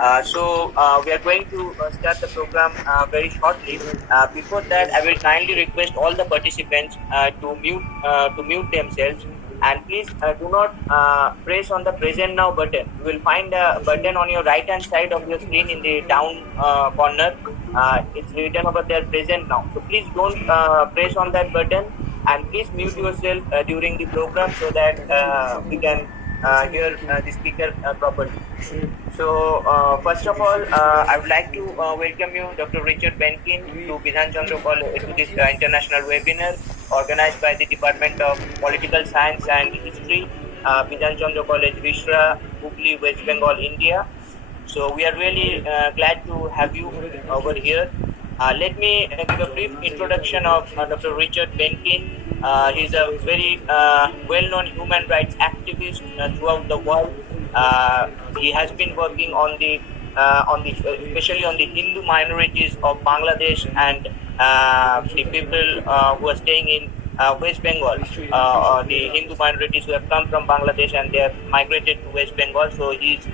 We are going to start the program very shortly. Before that, I will kindly request all the participants to mute themselves, and please do not press on the present now button. You will find a button on your right hand side of your screen in the down corner. It's written over there present now. So please don't press on that button, and please mute yourself during the program so that we can hear the speaker properly. First of all, I would like to welcome you, Dr. Richard Benkin, to Bidhan Chandra College, to this international webinar organized by the Department of Political Science and History, Bidhan Chandra College, Rishra, Hooghly, West Bengal, India. So we are really glad to have you over here. Let me give a brief introduction of Dr. Richard Benkin. He's a very well-known human rights activist throughout the world. He has been working on the especially on the Hindu minorities of Bangladesh and the people who are staying in West Bengal, the Hindu minorities who have come from Bangladesh and they have migrated to West Bengal. So he's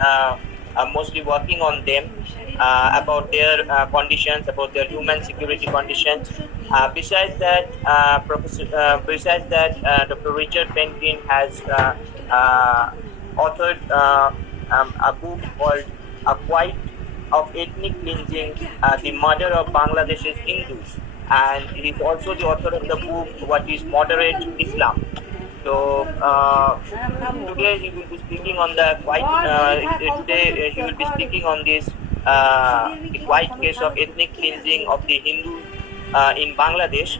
mostly working on them about their conditions, about their human security conditions. Besides that, Dr. Richard Benkin has authored a book called A Quiet of Ethnic Cleansing, the Murder of Bangladesh's Hindus. And he's also the author of the book, What is Moderate Islam? So today he will be speaking on the the quiet case of ethnic cleansing of the Hindus in Bangladesh.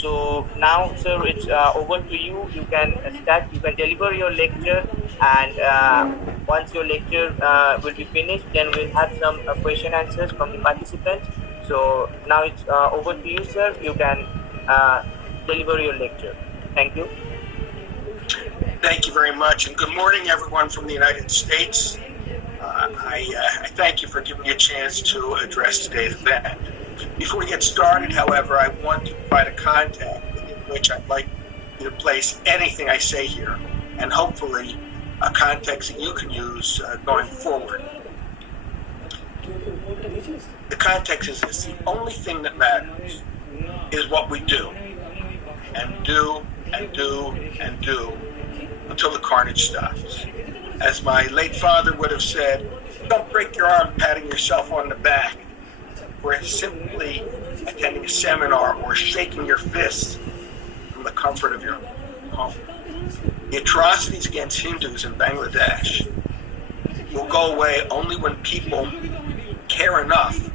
So now, sir, it's over to you. You can start. You can deliver your lecture, and once your lecture will be finished, then we'll have some question answers from the participants. So now it's over to you, sir. You can deliver your lecture. Thank you. Thank you very much, and good morning, everyone from the United States. I thank you for giving me a chance to address today's event. Before we get started, however, I want to provide a contact in which I'd like you to place anything I say here, and hopefully a context that you can use going forward. The context is this: the only thing that matters is what we do, and do, and do, and do, until the carnage stops. As my late father would have said, don't break your arm patting yourself on the back for simply attending a seminar or shaking your fist from the comfort of your home. The atrocities against Hindus in Bangladesh will go away only when people care enough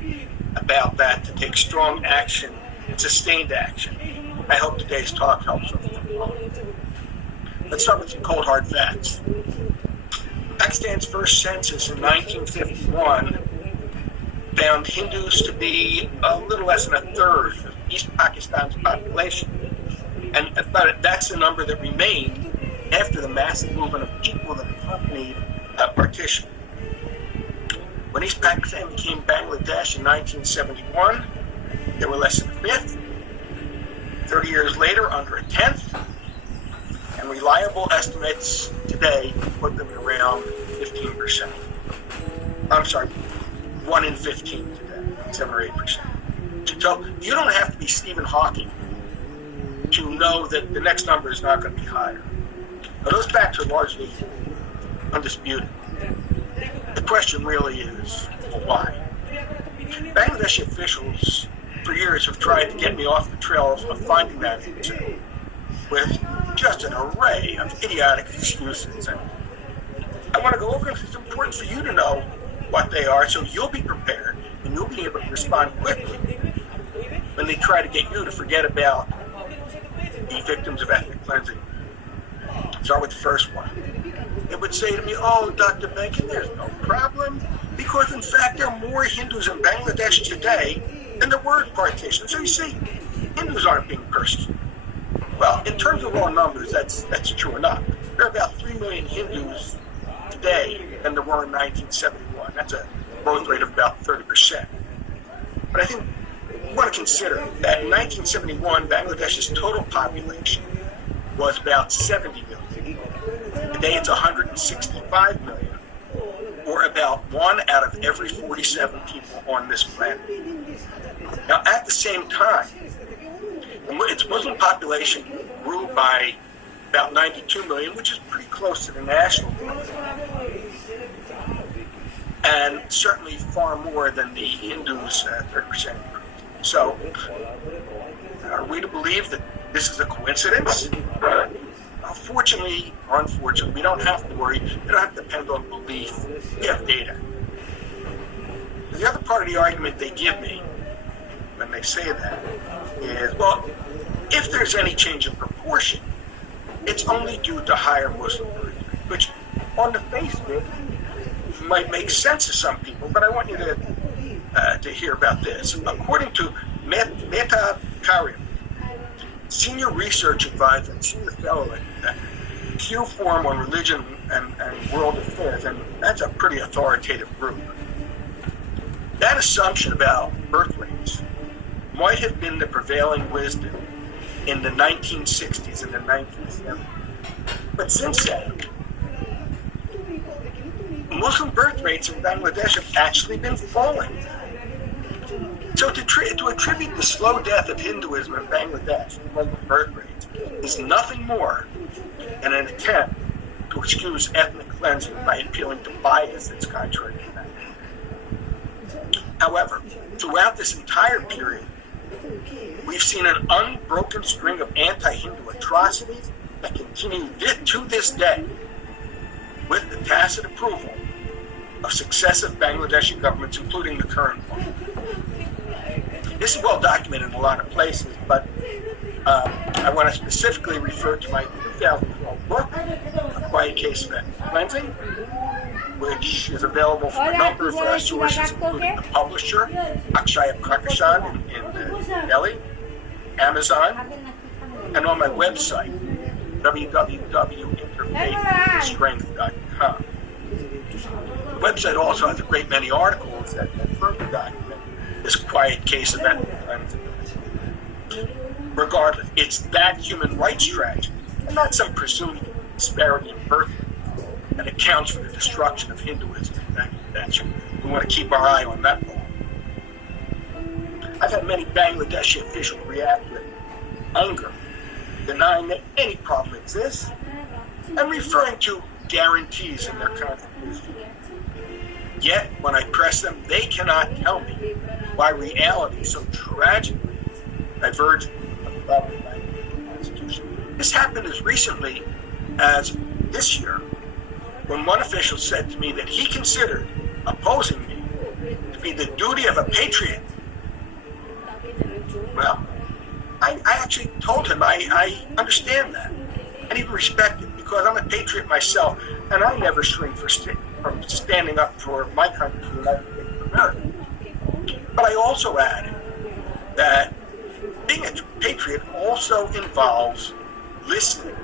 about that to take strong action and sustained action. I hope today's talk helps with that. Let's start with some cold hard facts. Pakistan's first census in 1951 found Hindus to be a little less than a third of East Pakistan's population. And that's the number that remained after the massive movement of people that accompanied partition. When East Pakistan became Bangladesh in 1971, there were less than a fifth. 30 years later, under a tenth. And reliable estimates today put them at around 15%. I'm sorry, 1 in 15 today, 7 or 8%. So you don't have to be Stephen Hawking to know that the next number is not going to be higher. Now, those facts are largely undisputed. The question really is, well, why? Bangladeshi officials for years have tried to get me off the trail of finding that answer with just an array of idiotic excuses. And I want to go over them because it's important for you to know what they are so you'll be prepared and you'll be able to respond quickly when they try to get you to forget about the victims of ethnic cleansing. Start with the first one. They would say to me, oh, Dr. Benkin, there's no problem, because in fact there are more Hindus in Bangladesh today than there were at partition. So you see, Hindus aren't being persecuted. Well, in terms of raw numbers, that's true enough. There are about 3 million Hindus today than there were in 1971. That's a growth rate of about 30%. But I think we want to consider that in 1971, Bangladesh's total population was about 70 million. Today it's 165 million, or for about 1 out of every 47 people on this planet. Now, at the same time, its Muslim population grew by about 92 million, which is pretty close to the national growth, and certainly far more than the Hindus' 30% growth. So, are we to believe that this is a coincidence? Fortunately or unfortunately, we don't have to worry. We don't have to depend on belief. We have data. The other part of the argument they give me when they say that is, well, if there's any change in proportion, it's only due to higher Muslim birth rate, which on the face of it might make sense to some people, but I want you to hear about this. According to Mehta Karim, senior research advisor and senior fellow at Q Forum on Religion and World Affairs, and that's a pretty authoritative group. That assumption about birth rates might have been the prevailing wisdom in the 1960s and the 1970s. But since then, Muslim birth rates in Bangladesh have actually been falling. So to attribute the slow death of Hinduism in Bangladesh to Muslim birth rates is nothing more than an attempt to excuse ethnic cleansing by appealing to bias that's contrary to that. However, throughout this entire period, we've seen an unbroken string of anti-Hindu atrocities that continue to this day with the tacit approval of successive Bangladeshi governments, including the current one. This is well documented in a lot of places, but I want to specifically refer to my 2012 book, A Quiet Case of Ethnic Cleansing, which is available from a number of sources, including the publisher, Akshaya Prakashan in Delhi, Amazon, and on my website, www.interfaithstrength.com. The website also has a great many articles that further document this quiet case of ethnic cleansing. Regardless, it's that human rights tragedy, and not some presumed disparity in birth rate, that accounts for the destruction of Hinduism in Bangladesh. We want to keep our eye on that ball. I've had many Bangladeshi officials react with anger, denying that any problem exists, and referring to guarantees in their constitution. Yet, when I press them, they cannot tell me why reality so tragically diverges from the level of the Constitution. This happened as recently as this year, when one official said to me that he considered opposing me to be the duty of a patriot. Well, I actually told him I understand that, and even respect it, because I'm a patriot myself, and I never shrink from standing up for my country, the United States of America. But I also added that being a patriot also involves listening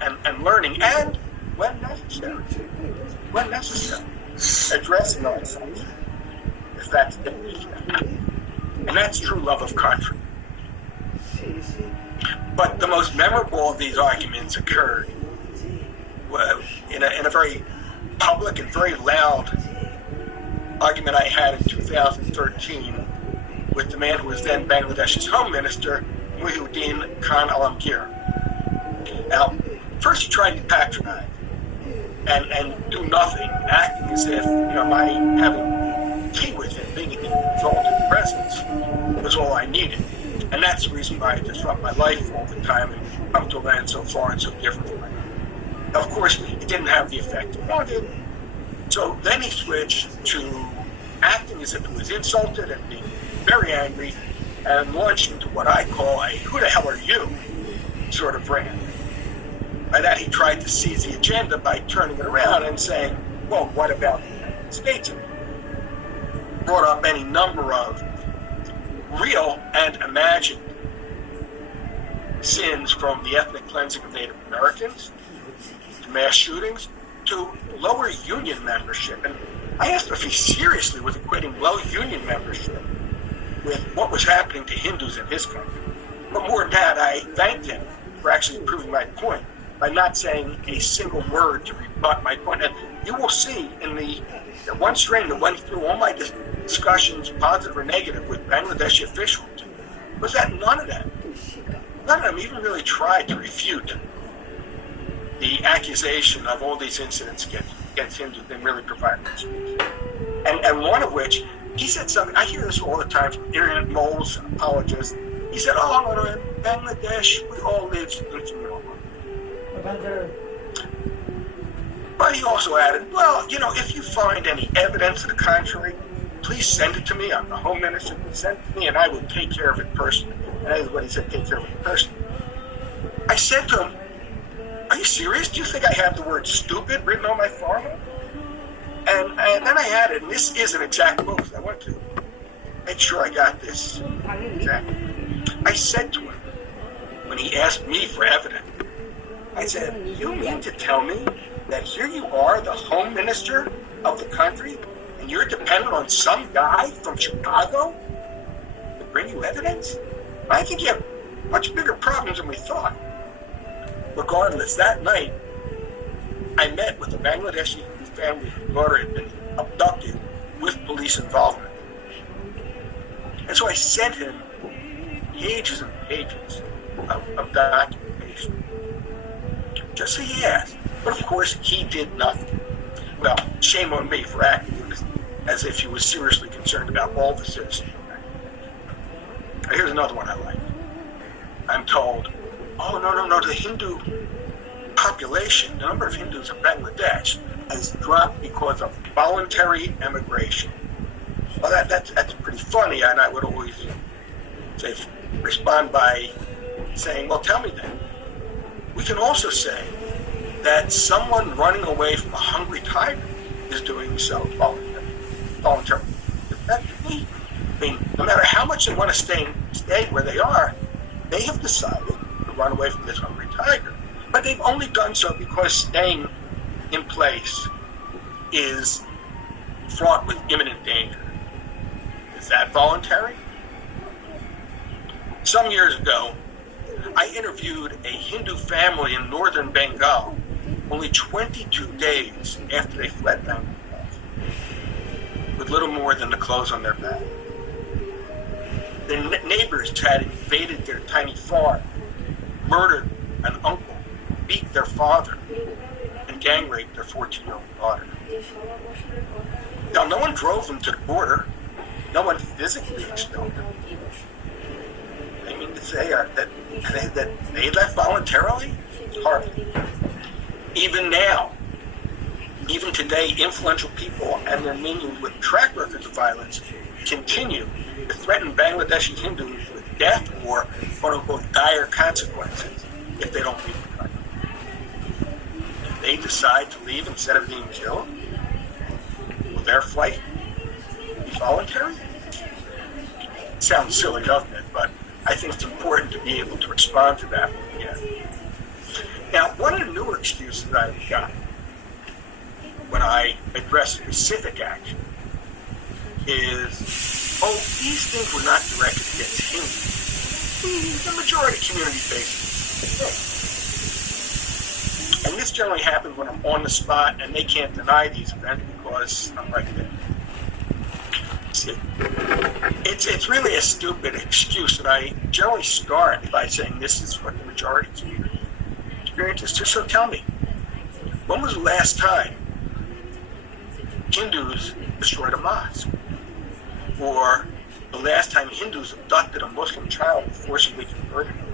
and learning, and when necessary, addressing our assumptions, if that's the issue. And that's true love of country. But the most memorable of these arguments occurred in a very public and very loud argument I had in 2013 with the man who was then Bangladesh's Home Minister, Muhyiddin Khan Alamgir. Now, first he tried to patronize and do nothing, acting as if, my having tea with him, being in his exalted presence, was all I needed. And that's the reason why I disrupt my life all the time and come to a land so far and so different from mine. Of course, it didn't have the effect he wanted. So then he switched to acting as if he was insulted and being very angry, and launched into what I call a "who the hell are you" sort of rant. By that, he tried to seize the agenda by turning it around and saying, well, what about the United States? Brought up any number of real and imagined sins, from the ethnic cleansing of Native Americans, to mass shootings, to lower union membership. And I asked him if he seriously was equating low union membership with what was happening to Hindus in his country. But more than that, I thanked him for actually proving my point by not saying a single word to rebut my point. And you will see in the one string that went through all my discussions, positive or negative, with Bangladeshi officials, was that none of them even really tried to refute the accusation of all these incidents against Hindus. They really provided an excuse. And one of which, he said something, I hear this all the time from internet moles and apologists. He said, oh, in Bangladesh, we all live in communal. But he also added, well, if you find any evidence to the contrary, please send it to me. I'm the Home Minister. Send it to me, and I will take care of it personally. And that is what he said, take care of it personally. I said to him, are you serious? Do you think I have the word stupid written on my forehead? And then I added, and this is an exact quote, I want to make sure I got this exactly. I said to him, when he asked me for evidence, I said, you mean to tell me that here you are, the Home Minister of the country, and you're dependent on some guy from Chicago to bring you evidence? I think you have much bigger problems than we thought. Regardless, that night, I met with a Bangladeshi family whose daughter had been abducted with police involvement. And so I sent him pages and pages of documentation, just so he asked. But of course, he did nothing. Well, shame on me for acting as if he was seriously concerned about all the citizens. Here's another one I like. I'm told, oh, no, the Hindu population, the number of Hindus in Bangladesh has dropped because of voluntary emigration. Well, that's pretty funny, and I would always respond by saying, well, tell me then. We can also say that someone running away from a hungry tiger is doing so voluntarily. I mean, no matter how much they want to stay where they are, they have decided to run away from this hungry tiger. But they've only done so because staying in place is fraught with imminent danger. Is that voluntary? Some years ago, I interviewed a Hindu family in northern Bengal only 22 days after they fled Bangladesh, with little more than the clothes on their back. Their neighbors had invaded their tiny farm, murdered an uncle, beat their father, and gang raped their 14-year-old daughter. Now, no one drove them to the border. No one physically expelled them. I mean to say that they left voluntarily? Hardly. Even now, even today, influential people and their minions with track records of violence continue to threaten Bangladeshi Hindus with death or, quote-unquote, dire consequences if they don't leave the country. If they decide to leave instead of being killed, will their flight be voluntary? It sounds silly, doesn't it? But I think it's important to be able to respond to that again. Now, one of the newer excuses I've got when I address specific action is, oh, these things were not directed against Hindus. The majority community faces this. And this generally happens when I'm on the spot and they can't deny these events because I'm right there. It's really a stupid excuse, and I generally start by saying this is what the majority community experiences. So tell me, when was the last time Hindus destroyed a mosque? Or the last time Hindus abducted a Muslim child and forcibly converted him?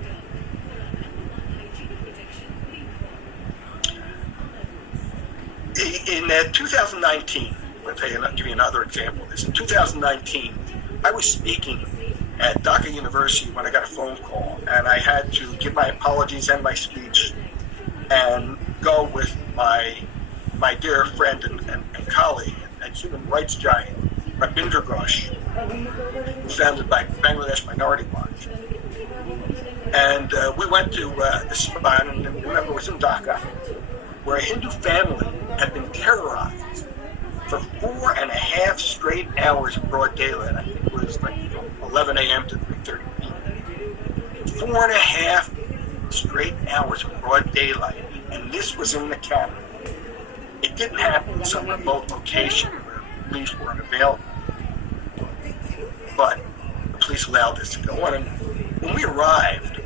In 2019, I'll give you another example of this. In 2019, I was speaking at Dhaka University when I got a phone call, and I had to give my apologies and my speech and go with my dear friend and colleague and human rights giant, Rabindra Ghosh, who founded by Bangladesh Minority Watch. And we went to the spot, and remember, it was in Dhaka, where a Hindu family had been terrorized for 4.5 straight hours of broad daylight. I think it was like 11 a.m. to 3:30 p.m. 4.5 straight hours of broad daylight, and this was in the capital. It didn't happen in some remote location where police weren't available, but the police allowed this to go on. And when we arrived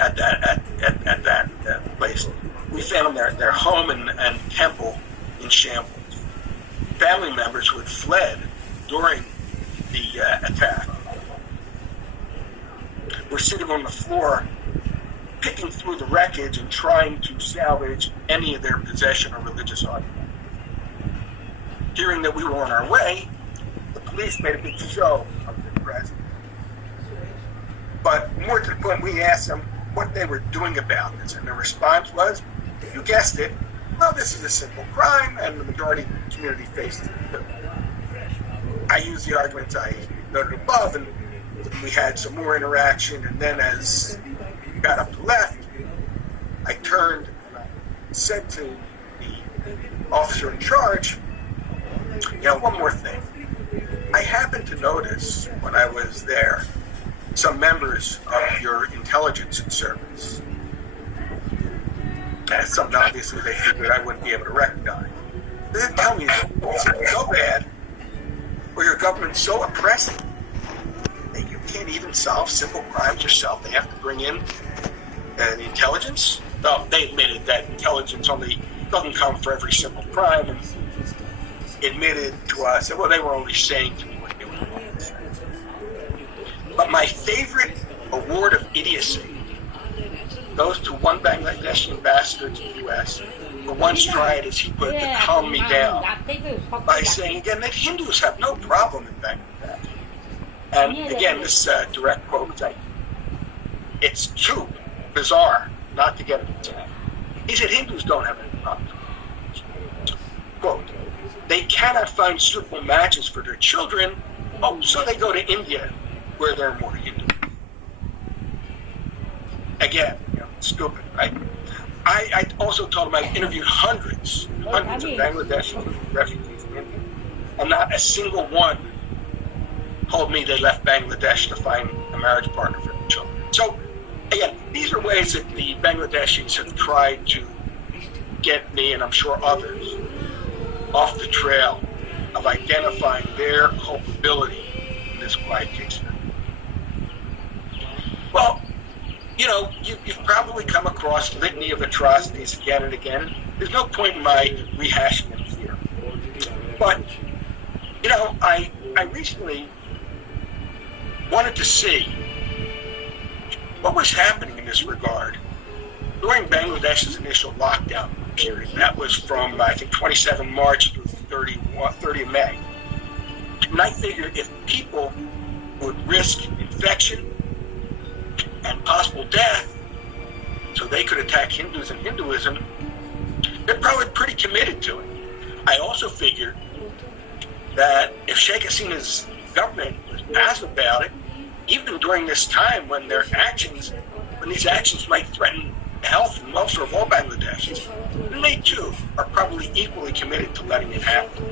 at that place, we found their home and temple in shambles. Family members who had fled during the attack were sitting on the floor, picking through the wreckage and trying to salvage any of their possession or religious artifacts. Hearing that we were on our way, the police made a big show of their presence. But more to the point, we asked them what they were doing about this, and the response was, you guessed it, well, this is a simple crime, and the majority of the community faces it. I used the arguments I noted above, and we had some more interaction, and then as we got up to the left, I turned and I said to the officer in charge, one more thing. I happened to notice when I was there some members of your intelligence service. As something obviously they figured I wouldn't be able to recognize. They didn't tell me that it's so bad, or your government's so oppressive that you can't even solve simple crimes yourself. They have to bring in the intelligence. Well, they admitted that intelligence only doesn't come for every simple crime, and admitted to us that, well, they were only saying to me what they were going to say. But my favorite award of idiocy goes to one Bangladeshi ambassador to the U.S. who once tried, as he put it, to calm me down by saying, again, that Hindus have no problem in Bangladesh. And again, this direct quote, it's too bizarre not to get it attacked. He said Hindus don't have any problem. Quote, they cannot find suitable matches for their children, so they go to India where there are more Hindus. Again, stupid, right? I also told him I interviewed hundreds of Bangladeshi refugees in India, and not a single one told me they left Bangladesh to find a marriage partner for their children. So, again, these are ways that the Bangladeshis have tried to get me, and I'm sure others, off the trail of identifying their culpability in this quiet case. Well, you've probably come across litany of atrocities again and again. There's no point in my rehashing them here. But, I recently wanted to see what was happening in this regard during Bangladesh's initial lockdown period. That was from, I think, 27 March through 30 May. And I figured if people would risk infection and possible death so they could attack Hindus and Hinduism, they're probably pretty committed to it. I also figured that if Sheikh Hasina's government was passive about it, even during this time when these actions might threaten the health and welfare of all Bangladeshis, then they too are probably equally committed to letting it happen.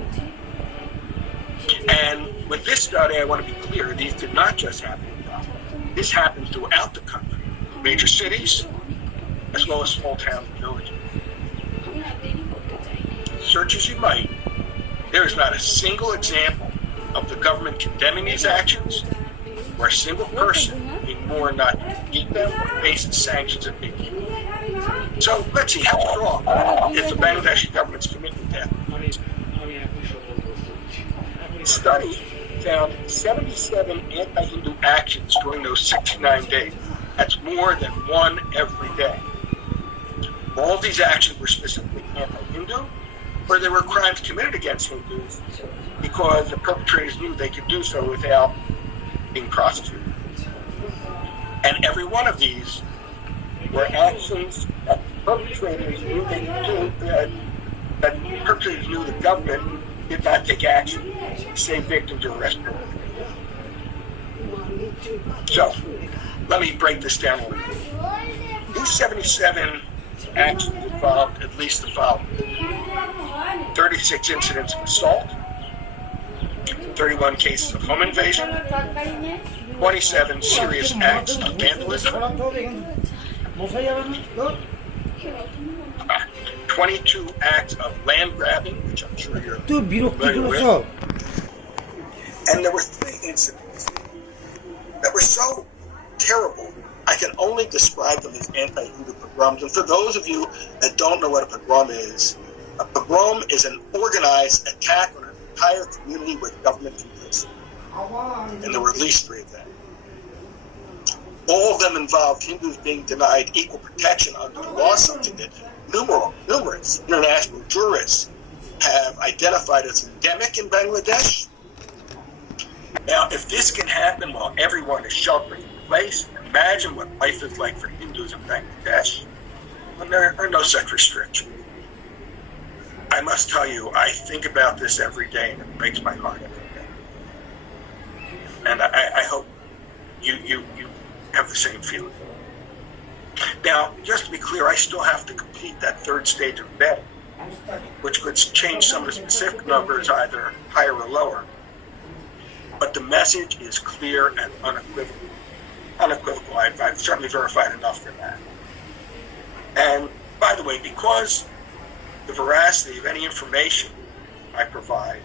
And with this study, I want to be clear, these did not just happen in Dhaka. This happened throughout the country, major cities, as well as small towns and villages. Search as you might, there is not a single example of the government condemning these actions where a single person being more not to eat them or face sanctions if they do. So let's see, how strong is the Bangladeshi government's commitment to ethics? The study found 77 anti-Hindu actions during those 69 days. That's more than one every day. All of these actions were specifically anti-Hindu, or there were crimes committed against Hindus because the perpetrators knew they could do so without being prosecuted. And every one of these were actions that perpetrators knew they could do, that perpetrators knew the government did not take action to save victims or arrest them. So, let me break this down a little bit. These 77 actions involved at least the following: 36 incidents of assault, 31 cases of home invasion, 27 serious acts of vandalism, 22 acts of land grabbing, which I'm sure you're familiar with. And there were 3 incidents that were so terrible, I can only describe them as anti-Hindu pogroms. And for those of you that don't know what a pogrom is an organized attack on an entire community with government complicity. And there were at least 3 of them. All of them involved Hindus being denied equal protection under the law, something that numerous international jurists have identified as endemic in Bangladesh. Now, if this can happen while everyone is sheltering in place, imagine what life is like for Hindus in Bangladesh when there are no such restrictions. I must tell you, I think about this every day, and it breaks my heart every day. And I hope you have the same feeling. Now, just to be clear, I still have to complete that 3rd stage of vetting, which could change some of the specific numbers, either higher or lower. But the message is clear and unequivocal. I've certainly verified enough for that. And by the way, because the veracity of any information I provide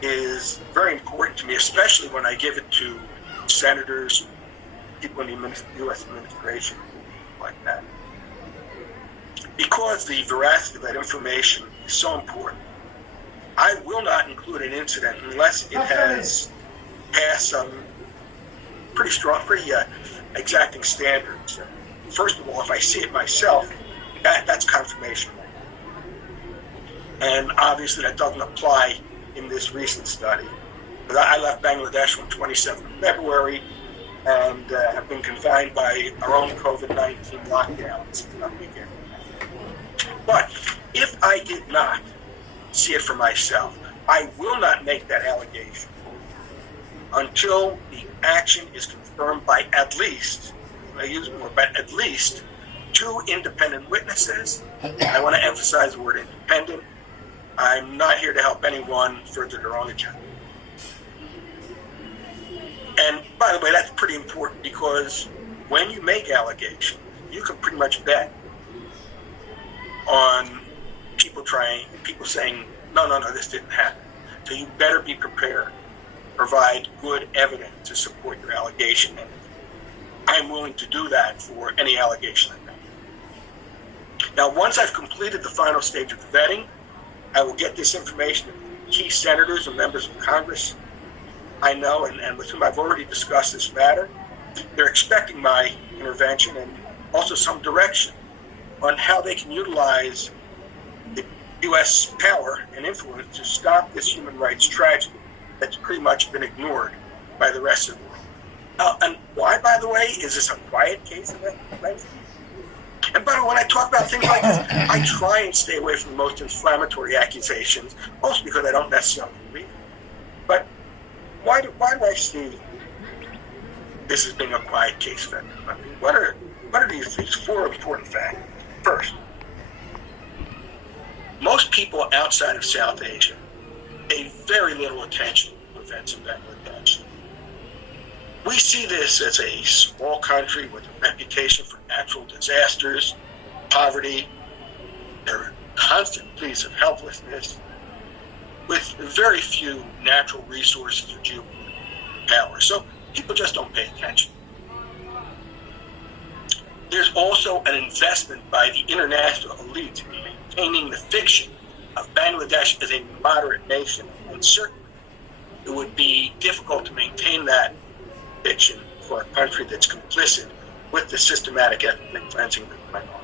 is very important to me, especially when I give it to senators, people in the U.S. administration, like that. Because the veracity of that information is so important, I will not include an incident unless it has passed some pretty exacting standards. First of all, if I see it myself, that's confirmation. And obviously that doesn't apply in this recent study. I left Bangladesh on 27th of February and have been confined by our own COVID-19 lockdowns. But if I did not see it for myself, I will not make that allegation until the action is confirmed by at least 2 independent witnesses. I want to emphasize the word independent. I'm not here to help anyone further their own agenda. And by the way, that's pretty important because when you make allegations, you can pretty much bet on people saying, no, this didn't happen. So you better be prepared. Provide good evidence to support your allegation. And I'm willing to do that for any allegation I make. Now, once I've completed the final stage of the vetting, I will get this information to key senators and members of Congress I know and with whom I've already discussed this matter. They're expecting my intervention and also some direction on how they can utilize the U.S. power and influence to stop this human rights tragedy that's pretty much been ignored by the rest of the world. And why, by the way, is this a quiet case of that? And by the way, when I talk about things like this, I try and stay away from the most inflammatory accusations, mostly because I don't necessarily believe it. But why do I see this as being a quiet case of it? I mean, what are these 4 important factors? First, most people outside of South Asia pay very little attention to events in Bangladesh. We see this as a small country with a reputation for natural disasters, poverty, their constant pleas of helplessness, with very few natural resources or geopolitical power. So people just don't pay attention. There's also an investment by the international elite in maintaining the fiction of Bangladesh as a moderate nation, and certainly it would be difficult to maintain that fiction for a country that's complicit with the systematic ethnic cleansing of the minority.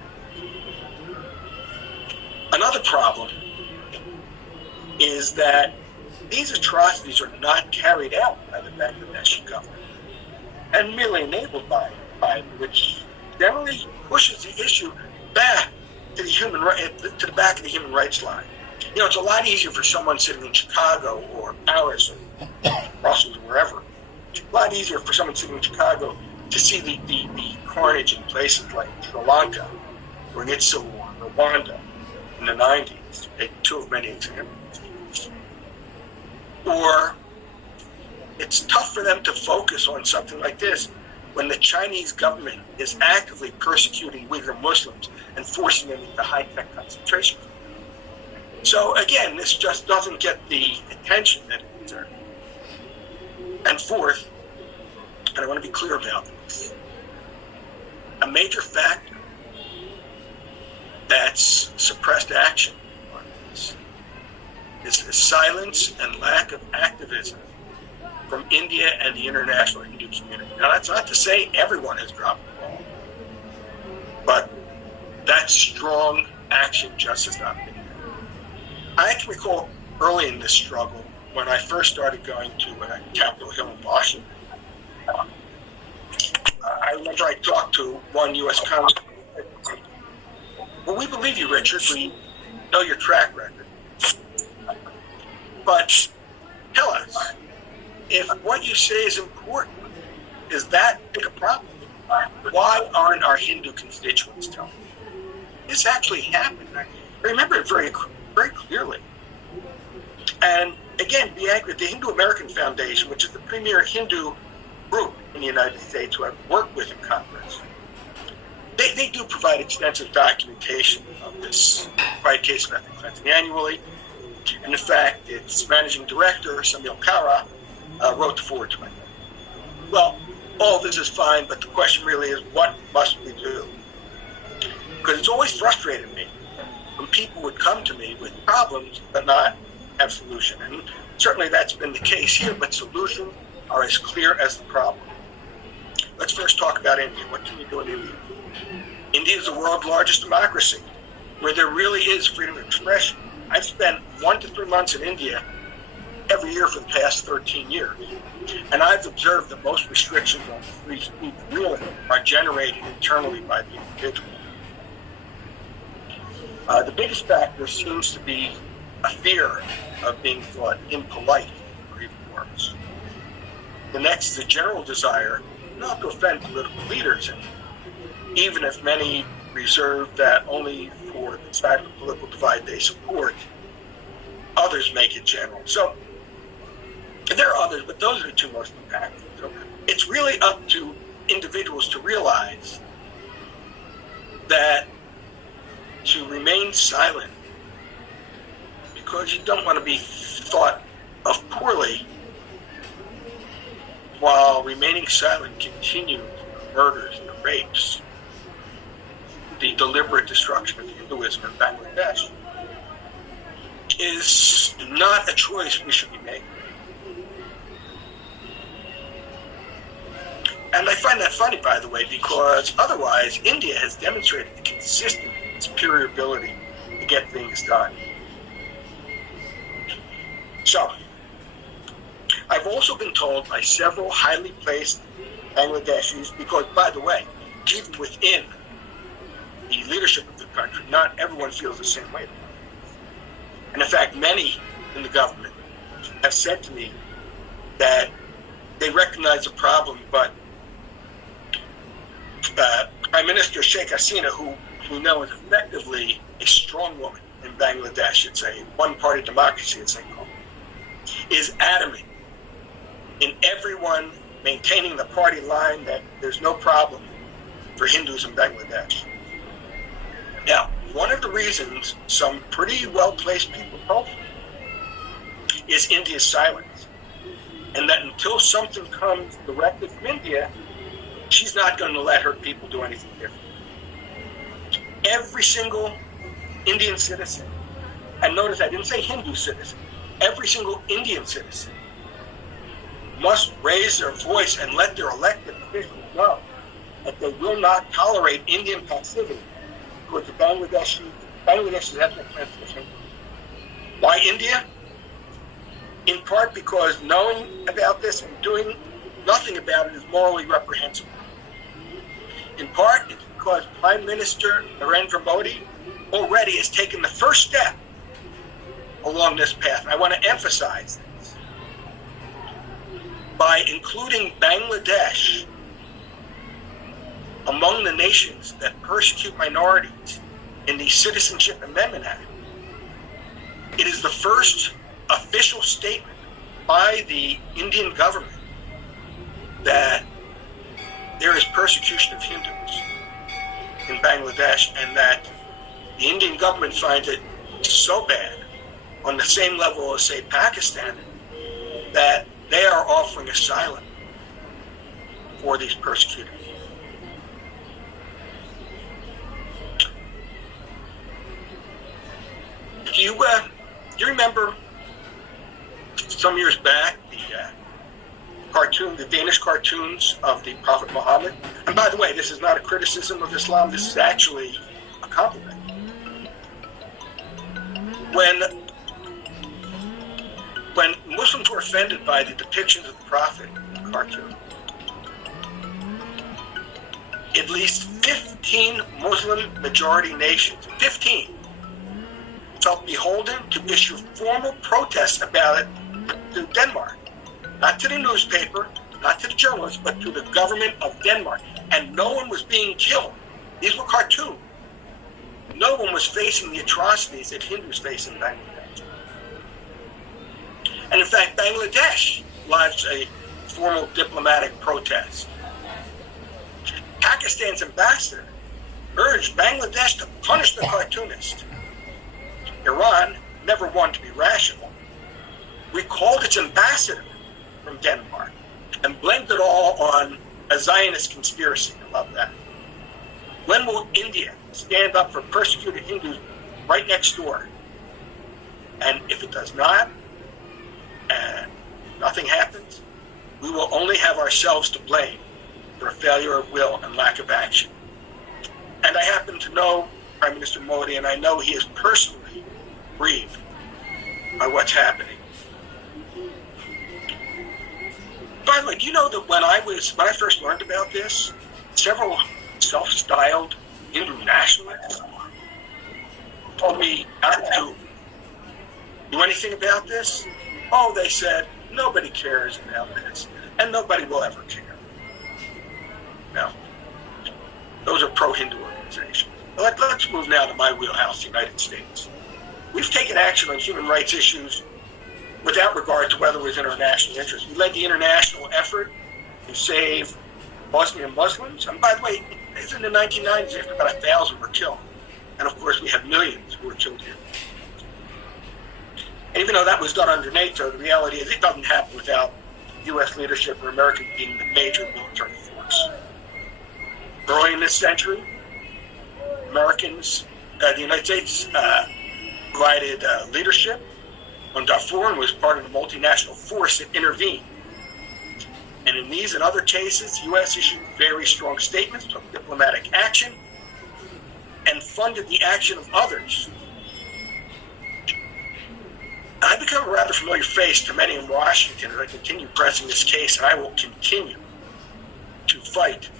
Another problem is that these atrocities are not carried out by the Bangladeshi government and merely enabled by which generally pushes the issue back to the back of the human rights line. You know, it's a lot easier for someone sitting in Chicago or Paris or Brussels or wherever. It's a lot easier for someone sitting in Chicago to see the carnage in places like Sri Lanka or Nitsu or Rwanda in the 90s, to take 2 of many examples. Or it's tough for them to focus on something like this when the Chinese government is actively persecuting Uyghur Muslims and forcing them into high-tech concentration camps. So again, this just doesn't get the attention that it deserves. And fourth, and I want to be clear about this, a major factor that's suppressed action on this is the silence and lack of activism from India and the international Hindu community. Now, that's not to say everyone has dropped the ball, but that strong action just has not been there. I can recall early in this struggle, when I first started going to Capitol Hill in Washington, I remember I talked to one U.S. congressman. Well, we believe you, Richard. We know your track record. But tell us, if what you say is important, is that big a problem? Why aren't our Hindu constituents telling you? This actually happened. I remember it very, very clearly. And again, the Hindu American Foundation, which is the premier Hindu group in the United States who I've worked with in Congress, they do provide extensive documentation of this pride case of ethnic cleansing annually. And in fact, its managing director, Samil Kara, wrote the forward to it. Well, all of this is fine, but the question really is, what must we do? Because it's always frustrated me when people would come to me with problems but not have solution. And certainly that's been the case here, but solutions are as clear as the problem. Let's first talk about India. What can you do in India? India is the world's largest democracy, where there really is freedom of expression. I've spent 1 to 3 months in India every year for the past 13 years. And I've observed that most restrictions on free speech really are generated internally by the individual. The biggest factor seems to be a fear of being thought impolite or even worse. The next is a general desire not to offend political leaders, and even if many reserve that only for the side of the political divide they support, others make it general. So there are others, but those are the two most impactful. So it's really up to individuals to realize that to remain silent because you don't want to be thought of poorly while remaining silent continues the murders and the rapes, the deliberate destruction of Hinduism in Bangladesh is not a choice we should be making. And I find that funny, by the way, because otherwise India has demonstrated the consistent superior ability to get things done. So, I've also been told by several highly placed Bangladeshis, because, by the way, even within the leadership of the country, not everyone feels the same way. And in fact, many in the government have said to me that they recognize the problem, but Prime Minister Sheikh Hasina, who we know is effectively a strong woman in Bangladesh, it's a one-party democracy, as they call it, is adamant in everyone maintaining the party line that there's no problem for Hindus in Bangladesh. Now, one of the reasons some pretty well-placed people told me is India's silence, and that until something comes directly from India, she's not going to let her people do anything different. Every single Indian citizen, and notice I didn't say Hindu citizen, every single Indian citizen must raise their voice and let their elected officials know that they will not tolerate Indian passivity towards the Bangladeshis ethnic cleansing. Why India? In part because knowing about this and doing nothing about it is morally reprehensible. In part, it's because Prime Minister Narendra Modi already has taken the first step along this path. And I want to emphasize this. By including Bangladesh among the nations that persecute minorities in the Citizenship Amendment Act, it is the first official statement by the Indian government that there is persecution of Hindus in Bangladesh, and that the Indian government finds it so bad, on the same level as, say, Pakistan, that they are offering asylum for these persecutors. Do you remember some years back the Danish cartoons of the Prophet Muhammad? And by the way, this is not a criticism of Islam, this is actually a compliment. When Muslims were offended by the depictions of the Prophet in the cartoon, at least 15 Muslim majority nations, 15, felt beholden to issue formal protests about it to Denmark. Not to the newspaper, not to the journalists, but to the government of Denmark. And no one was being killed. These were cartoons. No one was facing the atrocities that Hindus face in Bangladesh. And in fact, Bangladesh lodged a formal diplomatic protest. Pakistan's ambassador urged Bangladesh to punish the cartoonist. Iran, never one to be rational, recalled its ambassador from Denmark and blamed it all on a Zionist conspiracy. I love that. When will India stand up for persecuted Hindus right next door? And if it does not, and nothing happens, we will only have ourselves to blame for a failure of will and lack of action. And I happen to know Prime Minister Modi, and I know he is personally grieved by what's happening. By the way, do you know that when I first learned about this, several self-styled Hindu nationalists told me not to do anything about this? Oh, they said, nobody cares about this, and nobody will ever care. No. Those are pro-Hindu organizations. Let's move now to my wheelhouse, the United States. We've taken action on human rights issues without regard to whether it was in our national interest. We led the international effort to save Bosnian Muslims. And by the way, in the 1990s, after about 1,000 were killed. And of course, we have millions who were killed here. And even though that was done under NATO, the reality is it doesn't happen without U.S. leadership or America being the major military force. Early in this century, the United States provided leadership on Darfur and was part of the multinational force that intervened. And in these and other cases, the U.S. issued very strong statements, took diplomatic action, and funded the action of others. I've become a rather familiar face to many in Washington as I continue pressing this case, and I will continue to fight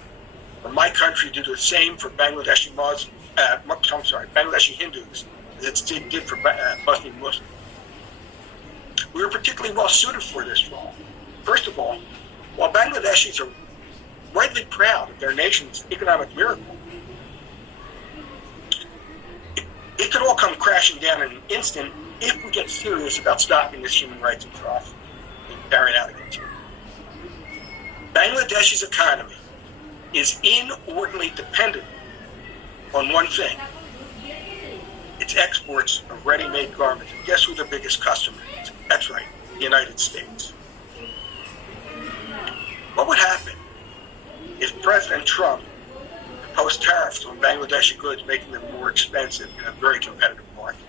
for my country to do the same for Bangladeshi Hindus as it did for Bosnian Muslims. We are particularly well suited for this role. First of all, while Bangladeshis are rightly proud of their nation's economic miracle, it could all come crashing down in an instant if we get serious about stopping this human rights atrocity being carried out against you. Bangladesh's economy is inordinately dependent on one thing: its exports of ready-made garments. And guess who their biggest customer is? That's right, the United States. What would happen if President Trump imposed tariffs on Bangladeshi goods, making them more expensive in a very competitive market?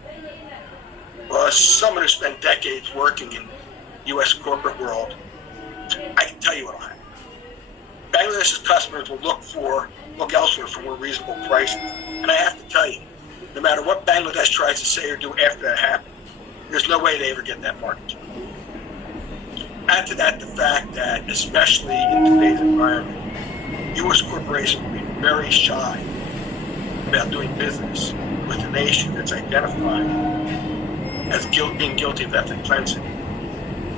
Well, as someone who spent decades working in the U.S. corporate world, I can tell you what will happen. Bangladesh's customers will look elsewhere for more reasonable prices. And I have to tell you, no matter what Bangladesh tries to say or do after that happens, there's no way they ever get that market. Add to that the fact that, especially in today's environment, U.S. corporations will be very shy about doing business with a nation that's identified as being guilty of ethnic cleansing.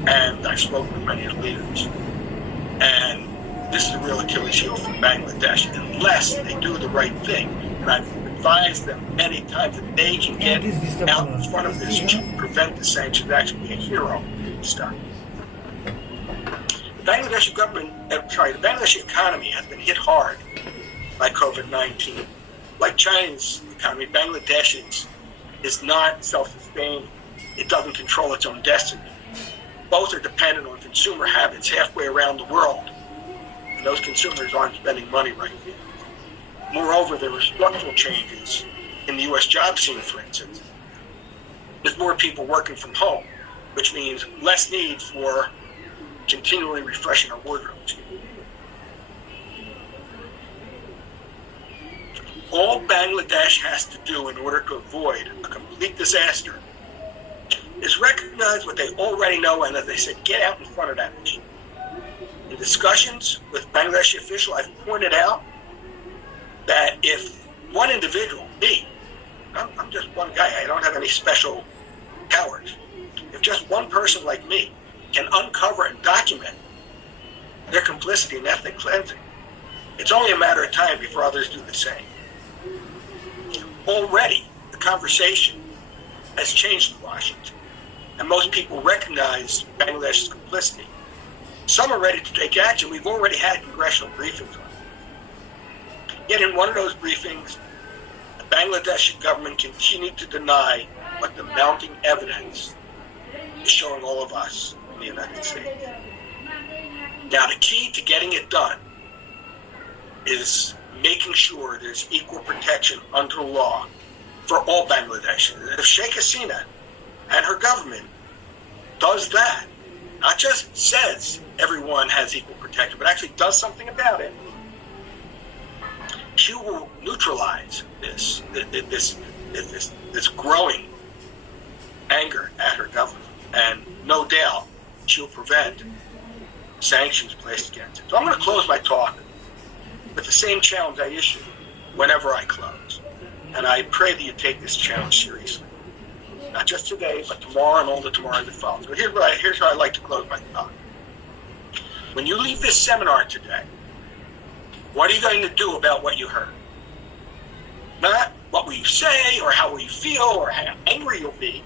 And I've spoken with many of the leaders. And this is a real Achilles heel for Bangladesh, unless they do the right thing. And I've advised them many times that they can get out in front of this to prevent the sanctions, actually be a hero in stuff. Bangladeshi the Bangladeshi economy has been hit hard by COVID-19. Like China's economy, Bangladesh is not self-sustaining. It doesn't control its own destiny. Both are dependent on consumer habits halfway around the world. And those consumers aren't spending money right now. Moreover, there were structural changes in the U.S. job scene, for instance. There's more people working from home, which means less need for continually refreshing our wardrobes. All Bangladesh has to do in order to avoid a complete disaster is recognize what they already know, and as they said, get out in front of that issue. In discussions with Bangladeshi officials, I've pointed out that if one individual, me, I'm just one guy, I don't have any special powers. If just one person like me can uncover and document their complicity in ethnic cleansing, it's only a matter of time before others do the same. Already, the conversation has changed in Washington, and most people recognize Bangladesh's complicity. Some are ready to take action. We've already had congressional briefings on it. Yet in one of those briefings, the Bangladeshi government continued to deny what the mounting evidence is showing all of us in the United States. Now, the key to getting it done is making sure there's equal protection under the law for all Bangladeshis. If Sheikh Hasina and her government does that, not just says everyone has equal protection, but actually does something about it, she will neutralize this growing anger at her government, and no doubt she'll prevent sanctions placed against it. So I'm going to close my talk with the same challenge I issue whenever I close, and I pray that you take this challenge seriously, not just today, but tomorrow and all the tomorrow that follows. But here's how I like to close my talk. When you leave this seminar today, what are you going to do about what you heard? Not what will you say, or how will you feel, or how angry you'll be,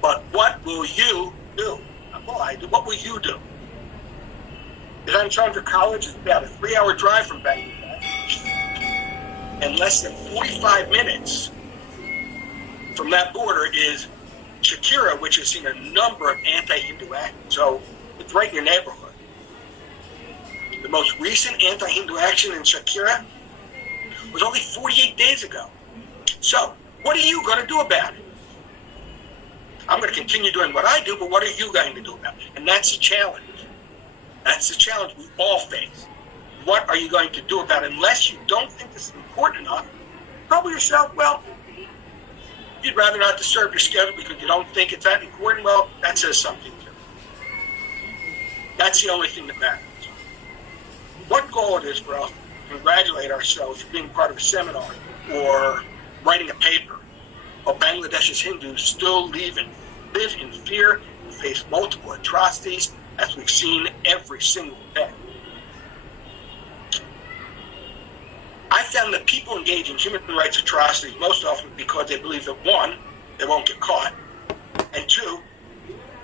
but what will you do? What will you do? Bidhan Chandra College is about a 3-hour drive from Bangladesh, and less than 45 minutes from that border is Shakira, which has seen a number of anti-Hindu acts. So it's right in your neighborhood. The most recent anti-Hindu action in Shakira was only 48 days ago. So what are you going to do about it? I'm going to continue doing what I do, but what are you going to do about it? And that's the challenge. That's the challenge we all face. What are you going to do about it? Unless you don't think this is important enough, trouble yourself, well, you'd rather not disturb your schedule because you don't think it's that important, well, that says something too. That's the only thing that matters. What goal it is for us to congratulate ourselves for being part of a seminar or writing a paper of Bangladesh's Hindus still live in fear and face multiple atrocities, as we've seen every single day. I found that people engage in human rights atrocities most often because they believe that, one, they won't get caught, and two,